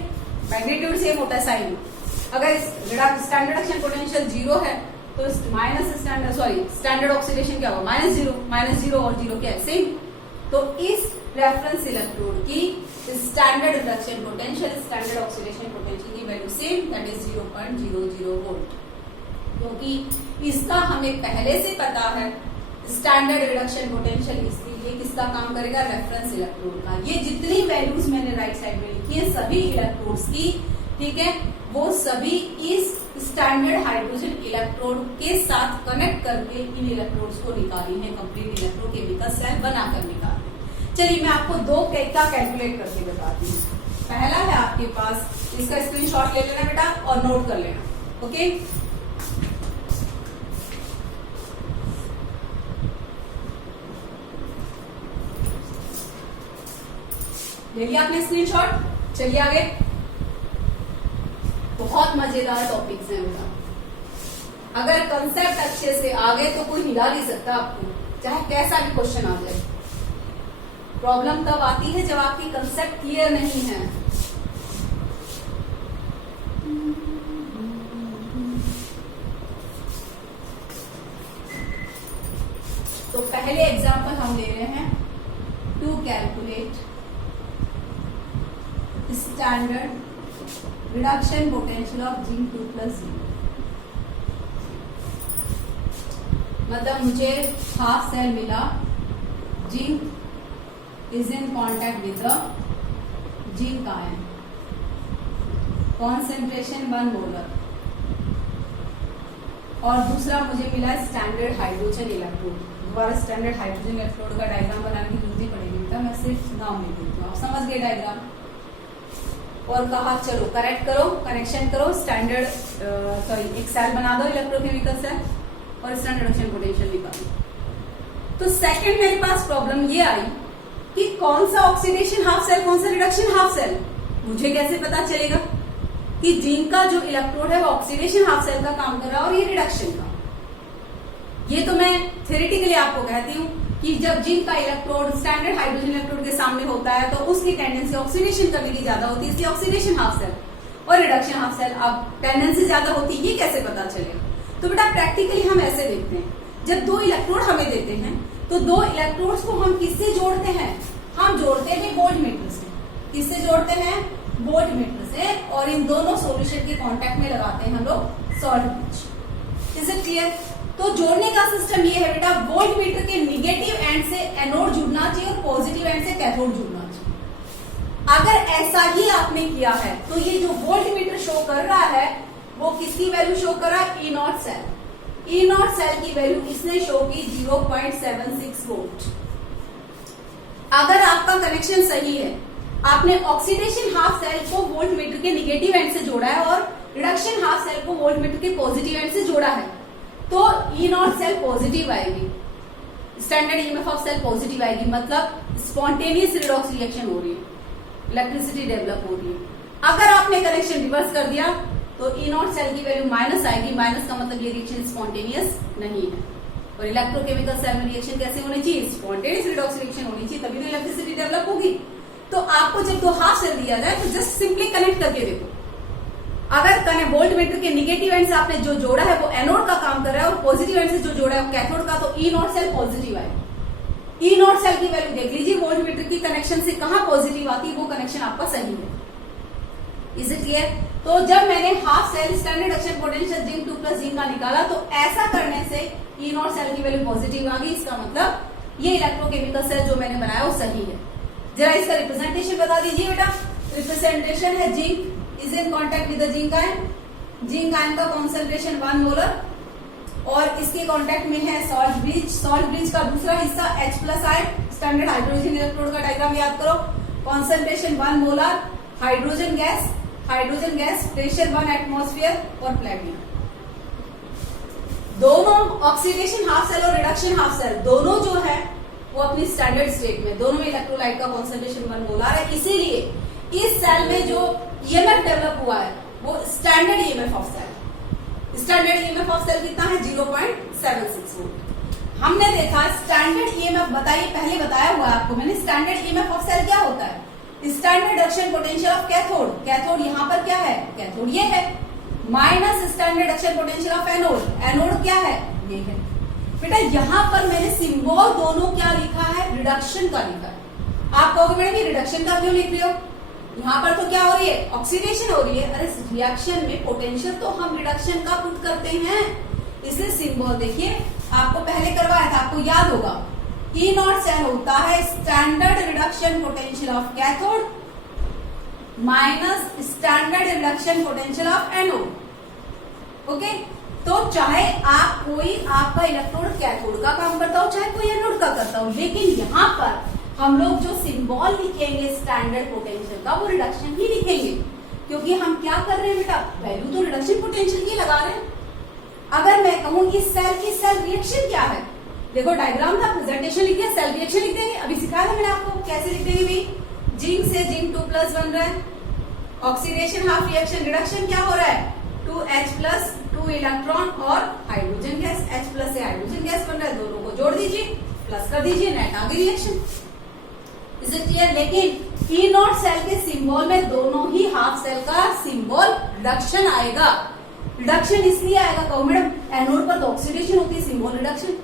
मैग्नीट्यूड सेम होता है साइन में। अगर स्टैंडर्ड रिडक्शन पोटेंशियल 0 है तो स्टैंडर्ड ऑक्सीडेशन क्या होगा? -0 और 0 क्या है? सेम। तो इस रेफरेंस इलेक्ट्रोड की standard reduction potential, standard oxidation potential की value same, that is 0.00 volt. क्योंकि इसका हमें पहले से पता है स्टैंडर्ड रिडक्शन पोटेंशियल, इसलिए किसका काम करेगा? रेफरेंस इलेक्ट्रोड का। ये जितनी वैल्यूज मैंने राइट साइड में लिखी है सभी इलेक्ट्रोड्स की, ठीक है, वो सभी इस स्टैंडर्ड हाइड्रोजन इलेक्ट्रोड के साथ कनेक्ट करके इन इलेक्ट्रोड्स को निकाली है, कंप्लीट इलेक्ट्रोकेमिकल सेल बनाकर निकाली। चलिए मैं आपको 2 का कैलकुलेट करके बताती हूँ। पहला है आपके पास, इसका स्क्रीनशॉट ले लेना बेटा और नोट कर लेना, ओके। ले लिया आपने स्क्रीनशॉट? चलिए आगे। बहुत मजेदार टॉपिक्स हैं बेटा, अगर कंसेप्ट अच्छे से आ गए तो कोई हिला नहीं सकता आपको, चाहे कैसा भी क्वेश्चन आ जाए। प्रॉब्लम तब आती है जब आपकी कंसेप्ट क्लियर नहीं है। तो पहले एग्जांपल हम ले रहे हैं to calculate standard reduction potential of zinc 2+0। मतलब मुझे हाफ सेल मिला, zinc is in contact with the zinc ion, concentration 1 molar, और दूसरा मुझे मिला स्टैंडर्ड हाइड्रोजन इलेक्ट्रोड। दोबारा स्टैंडर्ड हाइड्रोजन इलेक्ट्रोड का डायग्राम बनाने की जरूरत नहीं पड़ेगी बेटा, मैं सिर्फ नाम लिख देती हूँ, आप समझ गए डायग्राम। और कहा चलो करेक्ट करो, कनेक्शन करो, स्टैंडर्ड एक सेल बना दो इलेक्ट्रोकेमिकल सेल और स्टैंडर्ड रिडक्शन पोटेंशियल निकालो। तो सेकंड मेरे पास प्रॉब्लम ये आई कि कौन सा ऑक्सीडेशन हाफ सेल, कौन सा रिडक्शन हाफ सेल, मुझे कैसे पता चलेगा कि जिंक का जो इलेक्ट्रोड है वो ऑक्सीडेशन हाफ सेल का काम कर रहा है और ये रिडक्शन का। ये तो मैं थ्योरेटिकली आपको कहती हूँ, कि जब जिंक का इलेक्ट्रोड स्टैंडर्ड हाइड्रोजन इलेक्ट्रोड के सामने होता है तो उसकी टेंडेंसी ऑक्सीडेशन करने की ज्यादा होती है, इसलिए ऑक्सीडेशन हाफ सेल और रिडक्शन हाफ सेल। अब टेंडेंसी ज्यादा होती है, ये कैसे पता चलेगा? तो बेटा प्रैक्टिकली हम ऐसे देखते हैं, जब दो इलेक्ट्रोड हमें देते हैं तो दो इलेक्ट्रोड्स को हम किससे जोड़ते हैं? हम जोड़ते हैं वोल्ट मीटर से। किससे जोड़ते हैं? वोल्ट मीटर से। और इन दोनों सॉल्यूशन के कांटेक्ट में लगाते हैं हम लोग salt bridge. Is it clear? तो जोड़ने का सिस्टम ये है बेटा, वोल्ट मीटर के निगेटिव एंड से एनोड जुड़ना चाहिए और पॉजिटिव एंड से कैथोड जुड़ना चाहिए। अगर ऐसा ही आपने किया है तो ये जो वोल्ट मीटर शो कर रहा है वो किसकी वैल्यू शो कर रहा है? E not cell. E not cell की वैल्यू इसने शो की 0.76 वोल्ट। अगर आपका कनेक्शन सही है, आपने ऑक्सीडेशन हाफ सेल को वोल्ट मीटर के निगेटिव एंड से जोड़ा है और रिडक्शन हाफ सेल को वोल्ट मीटर के पॉजिटिव एंड से जोड़ा है, तो ई नॉट सेल पॉजिटिव आएगी, standard EMF of cell positive आएगी, मतलब स्पॉन्टेनियस रिडॉक्स रिएक्शन हो रही है, इलेक्ट्रिसिटी डेवलप हो रही है। अगर आपने कनेक्शन रिवर्स कर दिया तो ई नॉट सेल की वैल्यू माइनस आएगी। माइनस का मतलब ये रिएक्शन स्पॉन्टेनियस नहीं है। और इलेक्ट्रोकेमिकल सेल में रिएक्शन कैसे होनी चाहिए? स्पॉन्टेनियस रिडॉक्स रिएक्शन होनी चाहिए, तभी तो इलेक्ट्रिसिटी डेवलप होगी। तो आपको जब दो हाफ सेल दिया जाए तो जस्ट सिंपली कनेक्ट करके देखो। अगर वोल्ट मीटर के निगेटिव एंड से आपने जो जोड़ा है वो एनोड का काम कर रहा है और पॉजिटिव एंड से जो जोड़ा है वो कैथोड का, तो ई नॉट सेल पॉजिटिव आएगी। ई नॉट सेल की वैल्यू देख लीजिए, वोल्ट मीटर की कनेक्शन से कहां पॉजिटिव आती है, वो कनेक्शन आपका सही है। Is it clear? तो जब मैंने half cell standard reduction potential zinc 2 plus zinc का निकाला तो ऐसा करने से ई नॉट सेल की वैल्यू पॉजिटिव आ गई। इसका मतलब ये इलेक्ट्रोकेमिकल सेल जो मैंने बनाया वो सही है। जरा इसका रिप्रेजेंटेशन बता दीजिए बेटा। रिप्रेजेंटेशन है zinc is in contact with the zinc ion. Zinc ion का कॉन्सेंट्रेशन 1 मोलर और इसके कॉन्टेक्ट में है सॉल्ट ब्रिज। सॉल्ट ब्रिज का दूसरा हिस्सा H plus ion, standard hydrogen electrode का डायग्राम याद करो। Concentration 1 molar, hydrogen gas, pressure 1 atmosphere और प्लेटिनम। दोनों ऑक्सीडेशन हाफ सेल और रिडक्शन हाफ सेल दोनों जो है वो अपनी स्टैंडर्ड स्टेट में, दोनों में इलेक्ट्रोलाइट का कॉन्सेंट्रेशन 1 मोलर है। इसीलिए इस सेल में जो ईएमएफ डेवलप हुआ है वो standard EMF of cell. Standard EMF of cell कितना है? 0.76 वोल्ट। हमने देखा स्टैंडर्ड ईएमएफ, बताइए पहले बताया हुआ आपको मैंने, स्टैंडर्ड ईएमएफ ऑफ सेल क्या होता है? Standard reduction potential of cathode. Cathode यहाँ पर क्या है? कैथोड ये है, minus standard reduction potential of anode. Anode क्या है? ये है। बेटा यहाँ पर मैंने सिंबल दोनों क्या लिखा है? रिडक्शन का लिखा है। आप कहोगे मैडम ये रिडक्शन का क्यों लिख रही हो? यहाँ पर तो क्या हो रही है? ऑक्सीडेशन हो रही है। अरे रिएक्शन में पोटेंशियल तो हम रिडक्शन का पुट करते हैं, इसलिए सिंबल देखिए आपको पहले करवाया था, आपको याद होगा। ई नॉट सेल होता है standard reduction potential of cathode minus standard reduction potential of anode. Okay, तो चाहे आप कोई आपका इलेक्ट्रोड कैथोड का काम करता हो चाहे कोई एनोड का करता हो, लेकिन यहाँ पर हम लोग जो सिंबल लिखेंगे स्टैंडर्ड पोटेंशियल का वो रिडक्शन ही लिखेंगे, क्योंकि हम क्या कर रहे हैं बेटा? वैल्यू तो रिडक्शन पोटेंशियल की लगा रहे हैं। अगर मैं कहूं कि सेल की सेल रिएक्शन क्या है, देखो डायग्राम था, प्रेजेंटेशन लिख दिया, सेल रिएक्शन लिख देंगे। अभी सिखाया था मैंने आपको कैसे लिख देंगे भाई। जिंक से जिंक 2 प्लस बन रहा है, ऑक्सीडेशन हाफ रिएक्शन, रिडक्शन क्या हो रहा है? 2H प्लस 2 इलेक्ट्रॉन और हाइड्रोजन गैस, H प्लस से हाइड्रोजन गैस बन रहा है, दोनों को जोड़ दीजिए, प्लस कर दीजिए, नेट आगे रिएक्शन। Is it clear? लेकिन ई नॉट सेल के सिंबल में दोनों ही हाफ सेल का सिंबल रिडक्शन आएगा। रिडक्शन इसलिए आएगा, कहो मैडम एनोड पर तो ऑक्सीडेशन होती है, सिंबल रिडक्शन।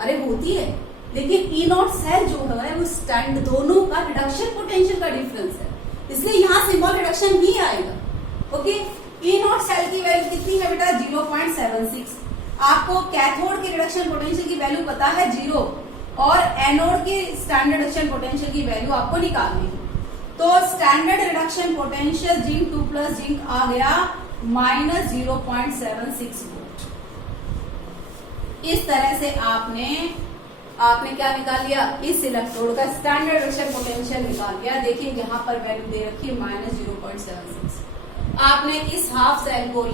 अरे होती है, लेकिन ई नॉट सेल जो है वो स्टैंड दोनों का रिडक्शन पोटेंशियल का डिफरेंस है, इसलिए यहाँ सिंबल रिडक्शन ही आएगा। ओके, ई नॉट सेल की वैल्यू कितनी है बेटा? 0.76। आपको कैथोड के रिडक्शन पोटेंशियल की वैल्यू पता है 0 और एनोड के स्टैंडर्ड रिडक्शन पोटेंशियल की वैल्यू आपको निकालनी है। तो standard reduction potential zinc 2 plus zinc आ गया माइनस 0.76 वोल्ट। इस तरह से आपने क्या निकाल लिया? इस इलेक्ट्रोड का स्टैंडर्ड रिडक्शन पोटेंशियल निकाल लिया। देखिए यहाँ पर वैल्यू दे रखी है माइनस 0.76। आपने इस हाफ सेल को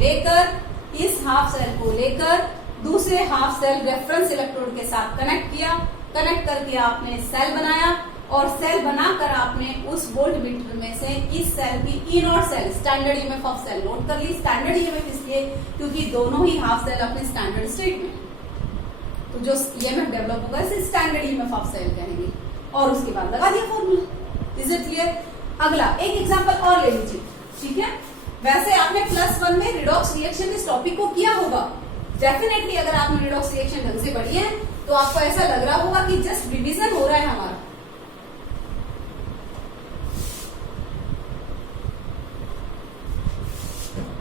लेकर दूसरे हाफ सेल रेफरेंस इलेक्ट्रोड के साथ कनेक्ट किया। कनेक्ट करके आपने सेल बनाया और सेल बनाकर आपने उस वोल्ट मीटर में से इस सेल की E not cell standard EMF of cell note कर ली। स्टैंडर्ड ईएमएफ इसलिए क्योंकि दोनों ही हाफ सेल अपने स्टैंडर्ड स्टेट में। तो जो ईएमएफ डेवलप होगा इसे स्टैंडर्ड ईएमएफ ऑफ सेल कहेंगे, और उसके बाद लगा दिया फॉर्मूला। Is it clear? अगला एक एग्जांपल और ले लीजिए, ठीक है। वैसे आपने +1 में रिडॉक्स रिएक्शन इस टॉपिक को किया होगा डेफिनेटली। अगर आपने रिडॉक्स रिएक्शन ढंग से पढ़ी है तो आपको ऐसा लग रहा होगा कि जस्ट रिवीजन हो रहा है हमारा।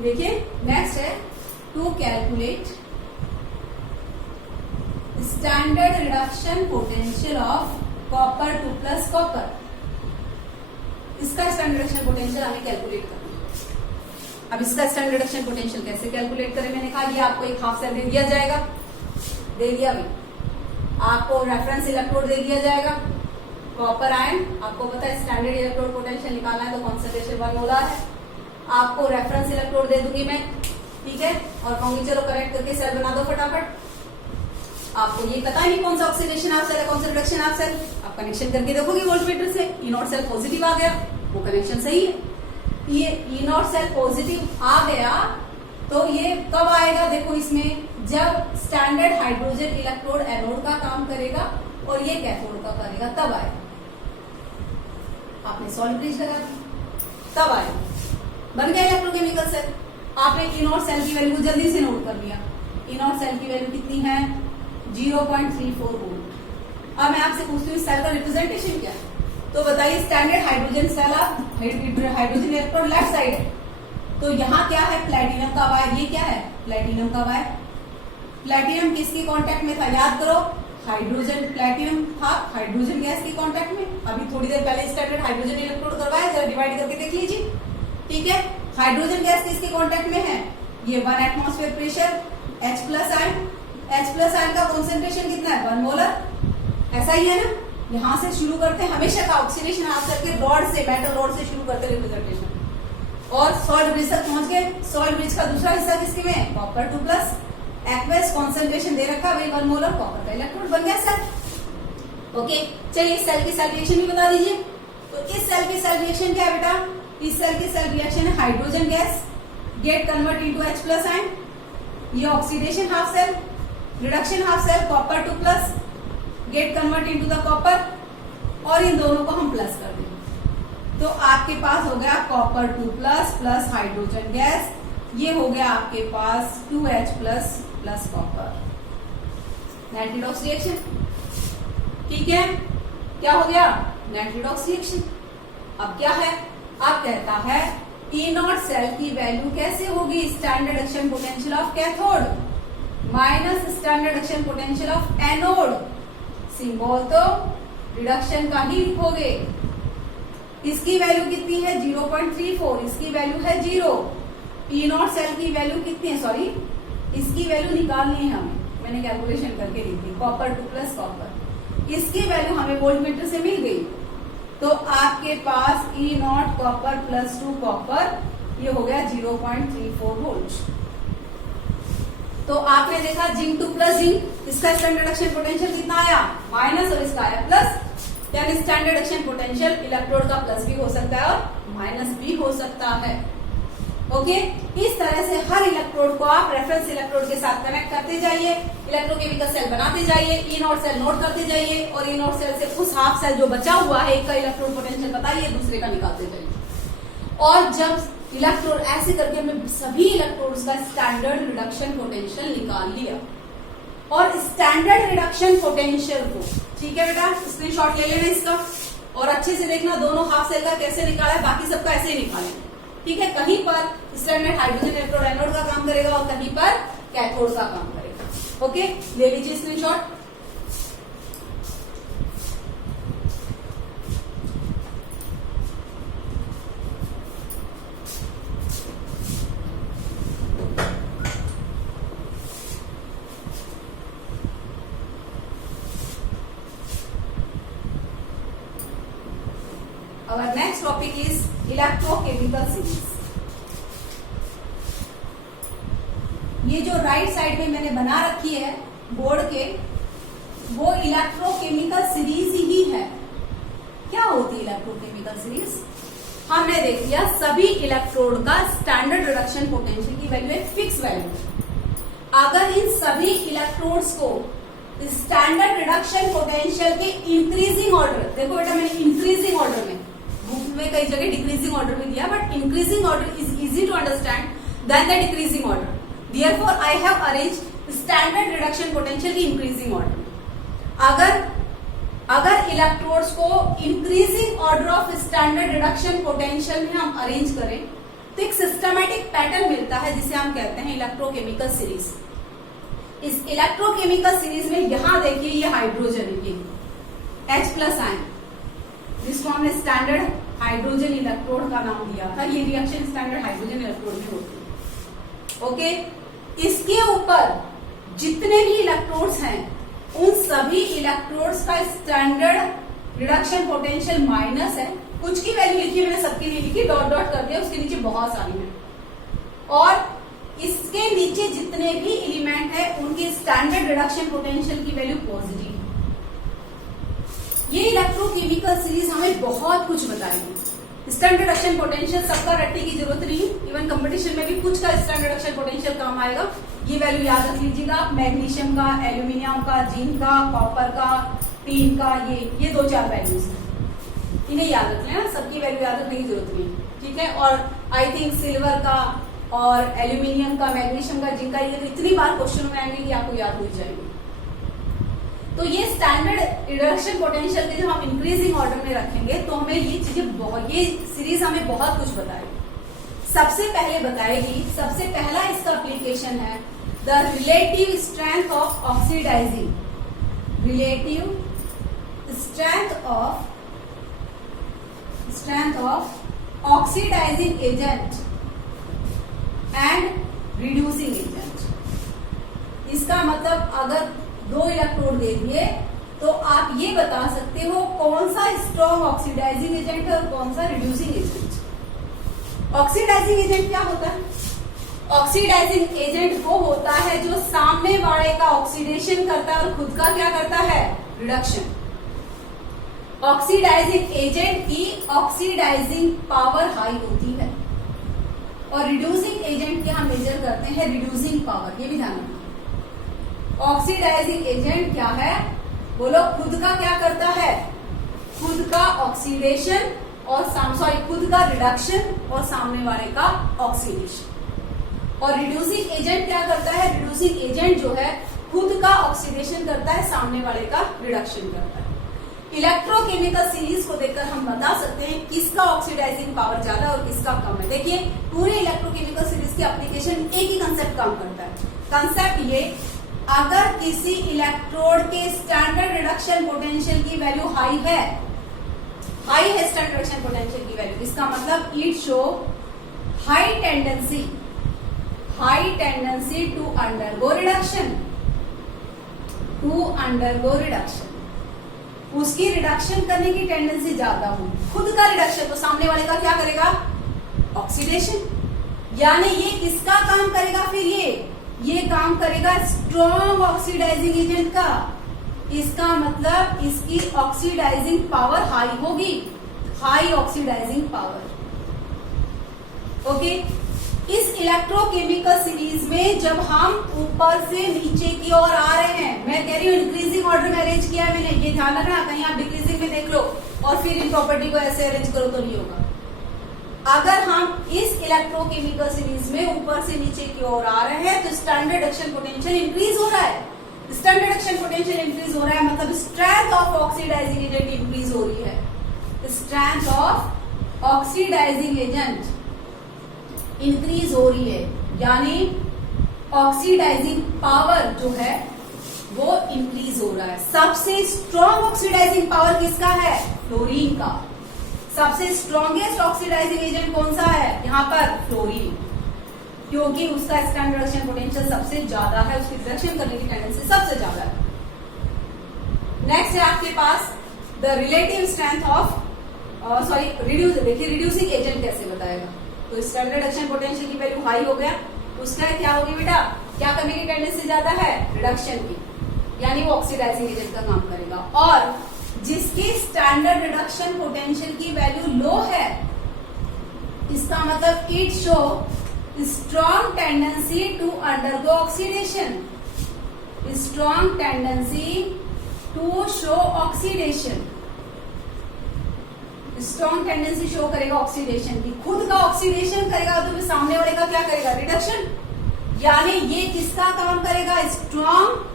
देखिए नेक्स्ट है to calculate standard reduction potential of copper 2+ copper. इसका स्टैंडर्ड रिडक्शन पोटेंशियल हमें कैलकुलेट करना है। अब इसका स्टैंडर्ड रिडक्शन पोटेंशियल कैसे कैलकुलेट करें? मैंने कहा ये आपको एक हाफ सेल दे दिया जाएगा, दे दिया भाई। आपको रेफरेंस इलेक्ट्रोड दे दिया जाएगा, कॉपर आयन। आपको पता है स्टैंडर्ड इलेक्ट्रोड पोटेंशियल निकालना है तो कॉन्सेंट्रेशन 1 मोलर है। आपको रेफरेंस इलेक्ट्रोड दे दूंगी मैं, ठीक है, और कहूंगी चलो कनेक्ट करके सेल बना दो फटाफट। आपको ये पता नहीं कौन सा ऑक्सीडेशन हाफ सेल है, कौन सा रिडक्शन हाफ सेल। आप कनेक्शन करके देखोगे वोल्टमीटर से, E0 सेल पॉजिटिव आ गया, वो कनेक्शन सही है। ये E0 सेल पॉजिटिव आ गया तो ये कब आएगा? देखो इसमें जब स्टैंडर्ड हाइड्रोजन इलेक्ट्रोड एनोड का काम करेगा और ये कैथोड का करेगा, तब आएगा। आपने सॉल्ट ब्रिज लगा दी, तब आएगा, बन गया इलेक्ट्रोकेमिकल सेल। आपने E0 सेल की वैल्यू जल्दी से नोट कर लिया। E0 सेल की वैल्यू कितनी है? 0.34 वोल्ट। अब मैं आपसे पूछती हूँ इस सेल का रिप्रेजेंटेशन क्या है? तो बताइए standard hydrogen cell, hydrogen electrode left side है, तो यहाँ क्या है? प्लेटिनम का वायर। ये क्या है? प्लेटिनम का वायर। प्लेटिनम किसकी कांटेक्ट में था? याद करो, हाइड्रोजन प्लेटिनम था हाइड्रोजन गैस की कांटेक्ट में। अभी थोड़ी देर पहले स्टैंडर्ड हाइड्रोजन इलेक्ट्रोड करवाया, जरा डिवाइड करके देख लीजिए, ठीक है। हाइड्रोजन गैस किसके कांटेक्ट में है? ये 1 atmosphere pressure, H+ ion. H+ ion का कॉन्सेंट्रेशन कितना है? 1 मोलर। ऐसा ही है ना। यहां से शुरू करते हैं हमेशा का ऑक्सीडेशन आप करके रॉड से, मेटल रॉड से शुरू करते रिप्रेजेंटेशन, और सॉल्ट ब्रिज तक पहुंच गए। सॉल्ट ब्रिज का दूसरा हिस्सा किसके में है? कॉपर 2+। एक्वस कॉन्सेंट्रेशन दे रखा भाई 1 मोलर, कॉपर का इलेक्ट्रोड बन गया सेल। ओके, चलिए इस सेल की सेल रिएक्शन भी बता दीजिए। तो इस सेल की सेल रिएक्शन क्या है बेटा? इस सेल की सेल रिएक्शन है hydrogen gas get convert into H+ ion. ये oxidation half cell, reduction half cell copper 2+ get convert into the copper, और इन दोनों को हम प्लस कर देंगे। तो आपके पास हो गया कॉपर 2+ प्लस हाइड्रोजन गैस, ये हो गया आपके पास 2H+ plus copper. Net redox reaction, ठीक है। क्या हो गया? Net redox reaction. अब क्या है? अब कहता है E0 सेल की वैल्यू कैसे होगी? Standard reduction potential of cathode minus standard reduction potential of anode. Symbol तो रिडक्शन का ही लिखोगे। इसकी वैल्यू कितनी है? 0.34, इसकी वैल्यू है 0। E0 सेल की वैल्यू कितनी है? सॉरी, इसकी वैल्यू निकालनी है हमें, मैंने कैलकुलेशन करके दी थी। कॉपर 2+ कॉपर, इसकी वैल्यू हमें वोल्टमीटर से मिल गई। तो आपके पास E0 कॉपर प्लस 2 कॉपर, ये हो गया 0.34 वोल्ट। तो आपने देखा जिंक 2+ जिंक, इसका स्टैंडर्ड रिडक्शन पोटेंशियल कितना आया? माइनस, और इसका आया प्लस। यानी स्टैंडर्ड रिडक्शन पोटेंशियल इलेक्ट्रोड का प्लस भी हो सकता है और माइनस भी हो सकता है। ओके, इस तरह से हर इलेक्ट्रोड को आप रेफरेंस इलेक्ट्रोड के साथ कनेक्ट करते जाइए, इलेक्ट्रोकेमिकल सेल बनाते जाइए, E0 सेल नोट करते जाइए, और E0 सेल से उस हाफ सेल जो बचा हुआ है एक का इलेक्ट्रोड पोटेंशियल बताइए, दूसरे का निकालते जाइए। और जब इलेक्ट्रोड ऐसे करके हमने सभी इलेक्ट्रोड्स का स्टैंडर्ड रिडक्शन पोटेंशियल निकाल लिया, और स्टैंडर्ड रिडक्शन पोटेंशियल को, ठीक है बेटा, स्क्रीनशॉट ले लेना इसका, और अच्छे से देखना दोनों हाफ सेल का कैसे निकाला है, बाकी सबका ऐसे ही निकालेंगे, ठीक है। कहीं पर स्टैंडर्ड हाइड्रोजन इलेक्ट्रोड एनोड का काम करेगा और कहीं पर कैथोड का काम करेगा। ओके, ले लीजिए screenshot. Our next topic is electrochemical series. ये जो राइट साइड में मैंने बना रखी है बोर्ड के, वो इलेक्ट्रोकेमिकल सीरीज ही है। क्या होती है इलेक्ट्रोकेमिकल सीरीज? हमने देख लिया सभी इलेक्ट्रोड का स्टैंडर्ड रिडक्शन पोटेंशियल की वैल्यू है फिक्स वैल्यू। अगर इन सभी इलेक्ट्रोड्स को स्टैंडर्ड रिडक्शन पोटेंशियल के इंक्रीजिंग ऑर्डर, देखो बेटा मैंने इंक्रीजिंग ऑर्डर में, बुक में कई जगह डिक्रीजिंग ऑर्डर में दिया, but increasing order is easy to understand then the decreasing order. Therefore, I have arranged standard reduction potential की इंक्रीजिंग ऑर्डर. अगर इलेक्ट्रोड्स को increasing order of standard reduction potential में हम अरेंज करें तो एक सिस्टमैटिक पैटर्न मिलता है जिसे हम कहते हैं इलेक्ट्रोकेमिकल सीरीज. इस इलेक्ट्रोकेमिकल सीरीज में यहां देखिए ये हाइड्रोजन है, H+ आयन, जिसको हमने स्टैंडर्ड हाइड्रोजन इलेक्ट्रोड का नाम दिया था. ये रिएक्शन स्टैंडर्ड हाइड्रोजन इलेक्ट्रोड में होती है. ओके, इसके ऊपर जितने भी इलेक्ट्रोड्स हैं उन सभी इलेक्ट्रोड्स का स्टैंडर्ड रिडक्शन पोटेंशियल माइनस है. कुछ की वैल्यू लिखी मैंने, सबकी नहीं लिखी, डॉट डॉट कर दिया, उसके नीचे बहुत सारी है. और इसके नीचे जितने भी एलिमेंट है उनके स्टैंडर्ड रिडक्शन पोटेंशियल की वैल्यू पॉजिटिव है. ये इलेक्ट्रोकेमिकल सीरीज हमें बहुत कुछ बताएगी. स्टैंडर्ड रिडक्शन पोटेंशियल सबका रटने की जरूरत नहीं, इवन कंपटीशन में भी कुछ का स्टैंडर्ड रिडक्शन पोटेंशियल काम आएगा. ये वैल्यू याद रख लीजिएगा, मैग्नीशियम का, एल्यूमिनियम का, जिंक का, कॉपर का, टीन का, ये 2-4 वैल्यूज हैं, इन्हें याद रख लेना, सबकी वैल्यू याद रखने की जरूरत नहीं. ठीक है, और आई थिंक सिल्वर का और एल्यूमिनियम का, मैग्नीशियम का, जिंक का, ये इतनी बार क्वेश्चन में आएंगे कि आपको याद हो जाएंगे. तो ये स्टैंडर्ड रिडक्शन पोटेंशियल के जब हम इंक्रीजिंग ऑर्डर में रखेंगे तो हमें ये चीजें बहुत, ये सीरीज हमें बहुत कुछ बताएगी. सबसे पहले बताएगी, सबसे पहला इसका एप्लीकेशन है the relative strength of oxidising, relative strength of oxidising agent and reducing agent. इसका मतलब अगर 2 इलेक्ट्रोड दे दिए तो आप ये बता सकते हो कौन सा स्ट्रॉन्ग ऑक्सीडाइजिंग एजेंट है और कौन सा रिड्यूसिंग एजेंट. ऑक्सीडाइजिंग एजेंट क्या होता है? ऑक्सीडाइजिंग एजेंट वो होता है जो सामने वाले का ऑक्सीडेशन करता है और खुद का क्या करता है, रिडक्शन. ऑक्सीडाइजिंग एजेंट की ऑक्सीडाइजिंग पावर हाई होती है और रिड्यूसिंग एजेंट की हम मेजर करते हैं रिड्यूसिंग पावर. ये भी ध्यान रखना. ऑक्सीडाइजिंग एजेंट क्या है, बोलो, खुद का क्या करता है, खुद का ऑक्सीडेशन और खुद का रिडक्शन और सामने वाले का ऑक्सीडेशन. और रिड्यूसिंग एजेंट क्या करता है, रिड्यूसिंग एजेंट जो है खुद का ऑक्सीडेशन करता है, सामने वाले का रिडक्शन करता है. इलेक्ट्रोकेमिकल सीरीज को देखकर हम बता सकते हैं किसका ऑक्सीडाइजिंग पावर ज्यादा और किसका कम है. देखिए पूरे इलेक्ट्रोकेमिकल सीरीज की एप्लीकेशन एक ही कंसेप्ट काम करता है. कंसेप्ट ये, अगर किसी इलेक्ट्रोड के स्टैंडर्ड रिडक्शन पोटेंशियल की वैल्यू हाई है स्टैंडर्ड रिडक्शन पोटेंशियल की वैल्यू, इसका मतलब it show high tendency to undergo reduction, उसकी रिडक्शन करने की टेंडेंसी ज्यादा हो. खुद का रिडक्शन तो सामने वाले का क्या करेगा, ऑक्सीडेशन. यानी ये किसका काम करेगा, फिर ये काम करेगा स्ट्रॉन्ग ऑक्सीडाइजिंग एजेंट का. इसका मतलब इसकी ऑक्सीडाइजिंग पावर हाई होगी, हाई ऑक्सीडाइजिंग पावर. ओके, इस इलेक्ट्रोकेमिकल सीरीज में जब हम ऊपर से नीचे की ओर आ रहे हैं, मैं कह रही हूँ इंक्रीजिंग ऑर्डर में अरेंज किया है मैंने, ये ध्यान रखना, कहीं आप डिक्रीजिंग में देख लो और फिर इन प्रॉपर्टी को ऐसे अरेंज करो तो नहीं होगा. अगर हम इस इलेक्ट्रोकेमिकल सीरीज में ऊपर से नीचे की ओर आ रहे हैं तो स्टैंडर्ड रिडक्शन पोटेंशियल इंक्रीज हो रहा है. स्टैंडर्ड रिडक्शन पोटेंशियल इंक्रीज हो रहा है मतलब strength of oxidising agent increase हो रही है. Strength of oxidising agent increase हो रही है, यानी ऑक्सीडाइजिंग पावर जो है वो इंक्रीज हो रहा है. सबसे स्ट्रॉन्ग ऑक्सीडाइजिंग पावर किसका है, फ्लोरीन का. सबसे स्ट्रॉन्गेस्ट ऑक्सीडाइजिंग एजेंट कौन सा है, यहाँ पर फ्लोरीन, क्योंकि उसका स्टैंडर्ड रिडक्शन पोटेंशियल सबसे ज्यादा है, उसकी रिडक्शन करने की टेंडेंसी सबसे ज्यादा है. नेक्स्ट है आपके पास द रिलेटिव स्ट्रेंथ ऑफ देखिए रिड्यूसिंग एजेंट कैसे बताएगा. तो स्टैंडर्ड रिडक्शन पोटेंशियल की वैल्यू हाई हो गया, उसका क्या होगी बेटा, क्या करने की टेंडेंसी ज्यादा है, रिडक्शन की, यानी वो ऑक्सीडाइजिंग एजेंट का काम करेगा. और जिसकी स्टैंडर्ड रिडक्शन पोटेंशियल की वैल्यू लो है, इसका मतलब it show strong tendency to undergo oxidation. Strong tendency to show oxidation, strong tendency show करेगा ऑक्सीडेशन की। खुद का ऑक्सीडेशन करेगा तो फिर सामने वाले का क्या करेगा, रिडक्शन। यानी ये किसका काम करेगा, स्ट्रॉन्ग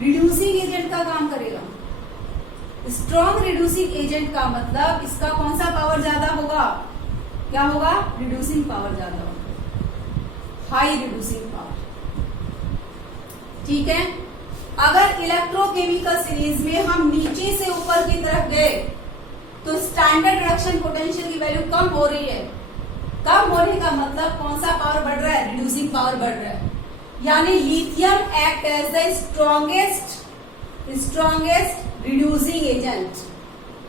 रिड्यूसिंग एजेंट का काम करेगा। स्ट्रॉन्ग रिड्यूसिंग एजेंट का मतलब इसका कौन सा पावर ज्यादा होगा, क्या होगा, रिड्यूसिंग पावर ज्यादा होगा, हाई रिड्यूसिंग पावर। ठीक है। अगर इलेक्ट्रोकेमिकल सीरीज में हम नीचे से ऊपर की तरफ गए तो स्टैंडर्ड रिडक्शन पोटेंशियल की वैल्यू कम हो रही है। कम होने का मतलब कौन सा पावर बढ़ रहा है, रिड्यूसिंग पावर बढ़ रहा है। यानी lithium act as the strongest reducing agent.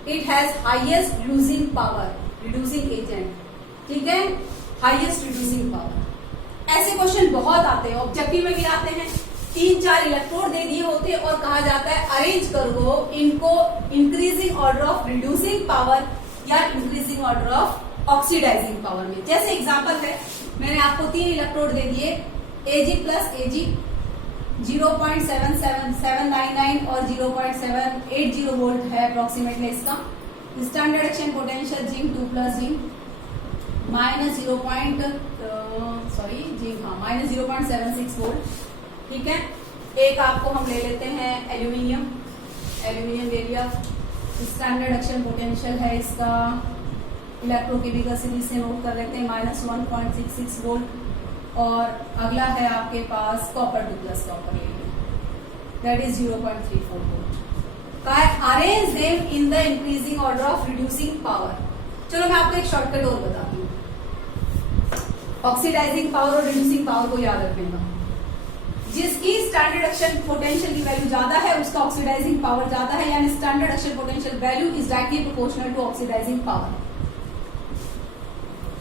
It has highest reducing power, reducing agent. ठीक है, हाईएस्ट रिड्यूसिंग पावर। ऐसे क्वेश्चन बहुत आते हैं, ऑब्जेक्टिव में भी आते हैं। 3-4 इलेक्ट्रोड दे दिए होते हैं और कहा जाता है अरेंज करो इनको increasing order of reducing power या increasing order of oxidising power में। जैसे एग्जांपल है, मैंने आपको 3 इलेक्ट्रोड दे दिए, Ag प्लस Ag 0.77799 और 0.780 वोल्ट है अप्रोक्सीमेटली इसका। Standard action potential zinc 2 plus zinc minus minus 0.76 volt. ठीक है। एक आपको हम ले लेते हैं एल्यूमिनियम ले लिया। स्टैंडर्ड एक्शन पोटेंशियल है इसका, इलेक्ट्रोकेमिकल सीरीज से नोट कर लेते हैं, माइनस 1.66 वोल्ट। और अगला है आपके पास कॉपर 2 प्लस कॉपर ले लिया, that is 0.34 volt. Arrange them in the increasing order of reducing power. चलो मैं आपको एक शॉर्टकट और बताती हूँ, ऑक्सीडाइजिंग पावर और रिड्यूसिंग पावर को याद रखना। जिसकी स्टैंडर्ड एक्शन पोटेंशियल की वैल्यू ज्यादा है उसका ऑक्सीडाइजिंग पावर ज्यादा है, यानी standard action potential value is directly proportional to oxidising power.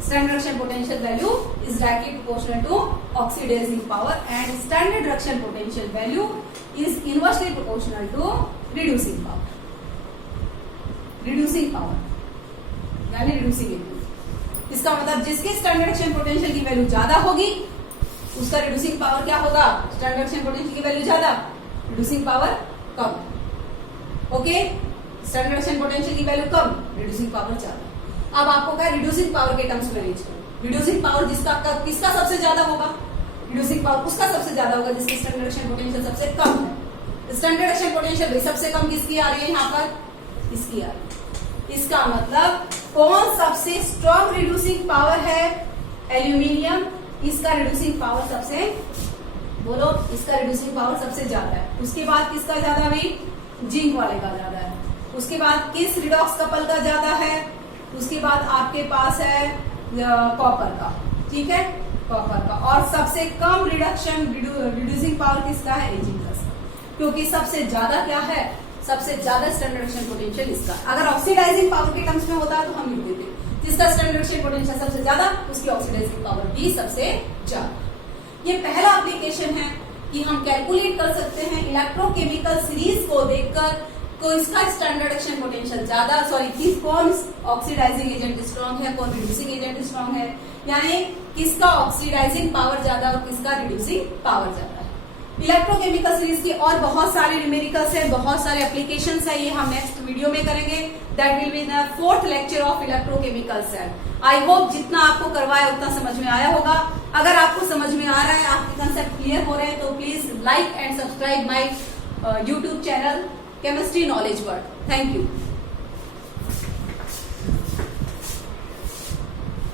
Standard reduction potential value is directly proportional to oxidizing power and standard reduction potential value is inversely proportional to reducing power. Reducing power यानी reducing agent. इसका मतलब जिसकी standard action potential की वैल्यू ज्यादा होगी उसका reducing power क्या होगा, स्टैंडर्ड एक्शन पोटेंशियल की वैल्यू ज्यादा, रिड्यूसिंग पावर कम। ओके, स्टैंडर्ड एक्शन पोटेंशियल की वैल्यू कम, रिड्यूसिंग पावर ज्यादा। अब आपको क्या रिड्यूसिंग पावर के टर्म्स में अरेंज करो। रिड्यूसिंग पावर किसका सबसे ज्यादा होगा, रिड्यूसिंग पावर उसका सबसे ज्यादा होगा जिसकी स्टैंडर्ड एक्शन पोटेंशियल सबसे कम है। स्टैंडर्ड एक्शन पोटेंशियल भाई सबसे कम किसकी आ रही है, यहाँ पर इसकी आ रही है। इसका मतलब कौन सबसे स्ट्रॉन्ग रिड्यूसिंग पावर है, एल्यूमिनियम। इसका रिड्यूसिंग पावर सबसे, बोलो, इसका रिड्यूसिंग पावर सबसे ज्यादा है। उसके बाद किसका ज्यादा भी, जिंक वाले का ज्यादा है। उसके बाद किस रिडॉक्स कपल का ज्यादा है, उसके बाद आपके पास है कॉपर का। ठीक है, कॉपर का। और सबसे कम रिड्यूसिंग पावर किसका है, Ag प्लस, क्योंकि सबसे ज्यादा क्या है, सबसे ज्यादा स्टैंडर्ड एक्शन पोटेंशियल इसका। अगर ऑक्सीडाइजिंग पावर के टर्म्स में होता तो हम लिख देते जिसका स्टैंडर्ड एक्शन पोटेंशियल सबसे ज्यादा उसकी ऑक्सीडाइजिंग पावर भी सबसे ज्यादा। ये पहला एप्लीकेशन है कि हम कैलकुलेट कर सकते हैं इलेक्ट्रोकेमिकल सीरीज को देखकर को इसका स्टैंडर्ड एक्शन पोटेंशियल ज्यादा, कौन ऑक्सीडाइजिंग एजेंट स्ट्रॉन्ग है, कौन रिड्यूसिंग एजेंट स्ट्रॉन्ग है, यानी किसका ऑक्सीडाइजिंग पावर ज्यादा और किसका रिड्यूसिंग पावर ज्यादा है। इलेक्ट्रोकेमिकल सीरीज की और बहुत सारे न्यूमेरिकल्स है, बहुत सारे एप्लीकेशंस है, ये हम नेक्स्ट वीडियो में करेंगे। That will be the 4th lecture of electrochemical cell. I hope जितना आपको करवाया उतना समझ में आया होगा। अगर आपको समझ में आ रहा है, आपके कंसेप्ट क्लियर हो रहे हैं तो please like and subscribe my YouTube channel Chemistry Knowledge World. Thank you.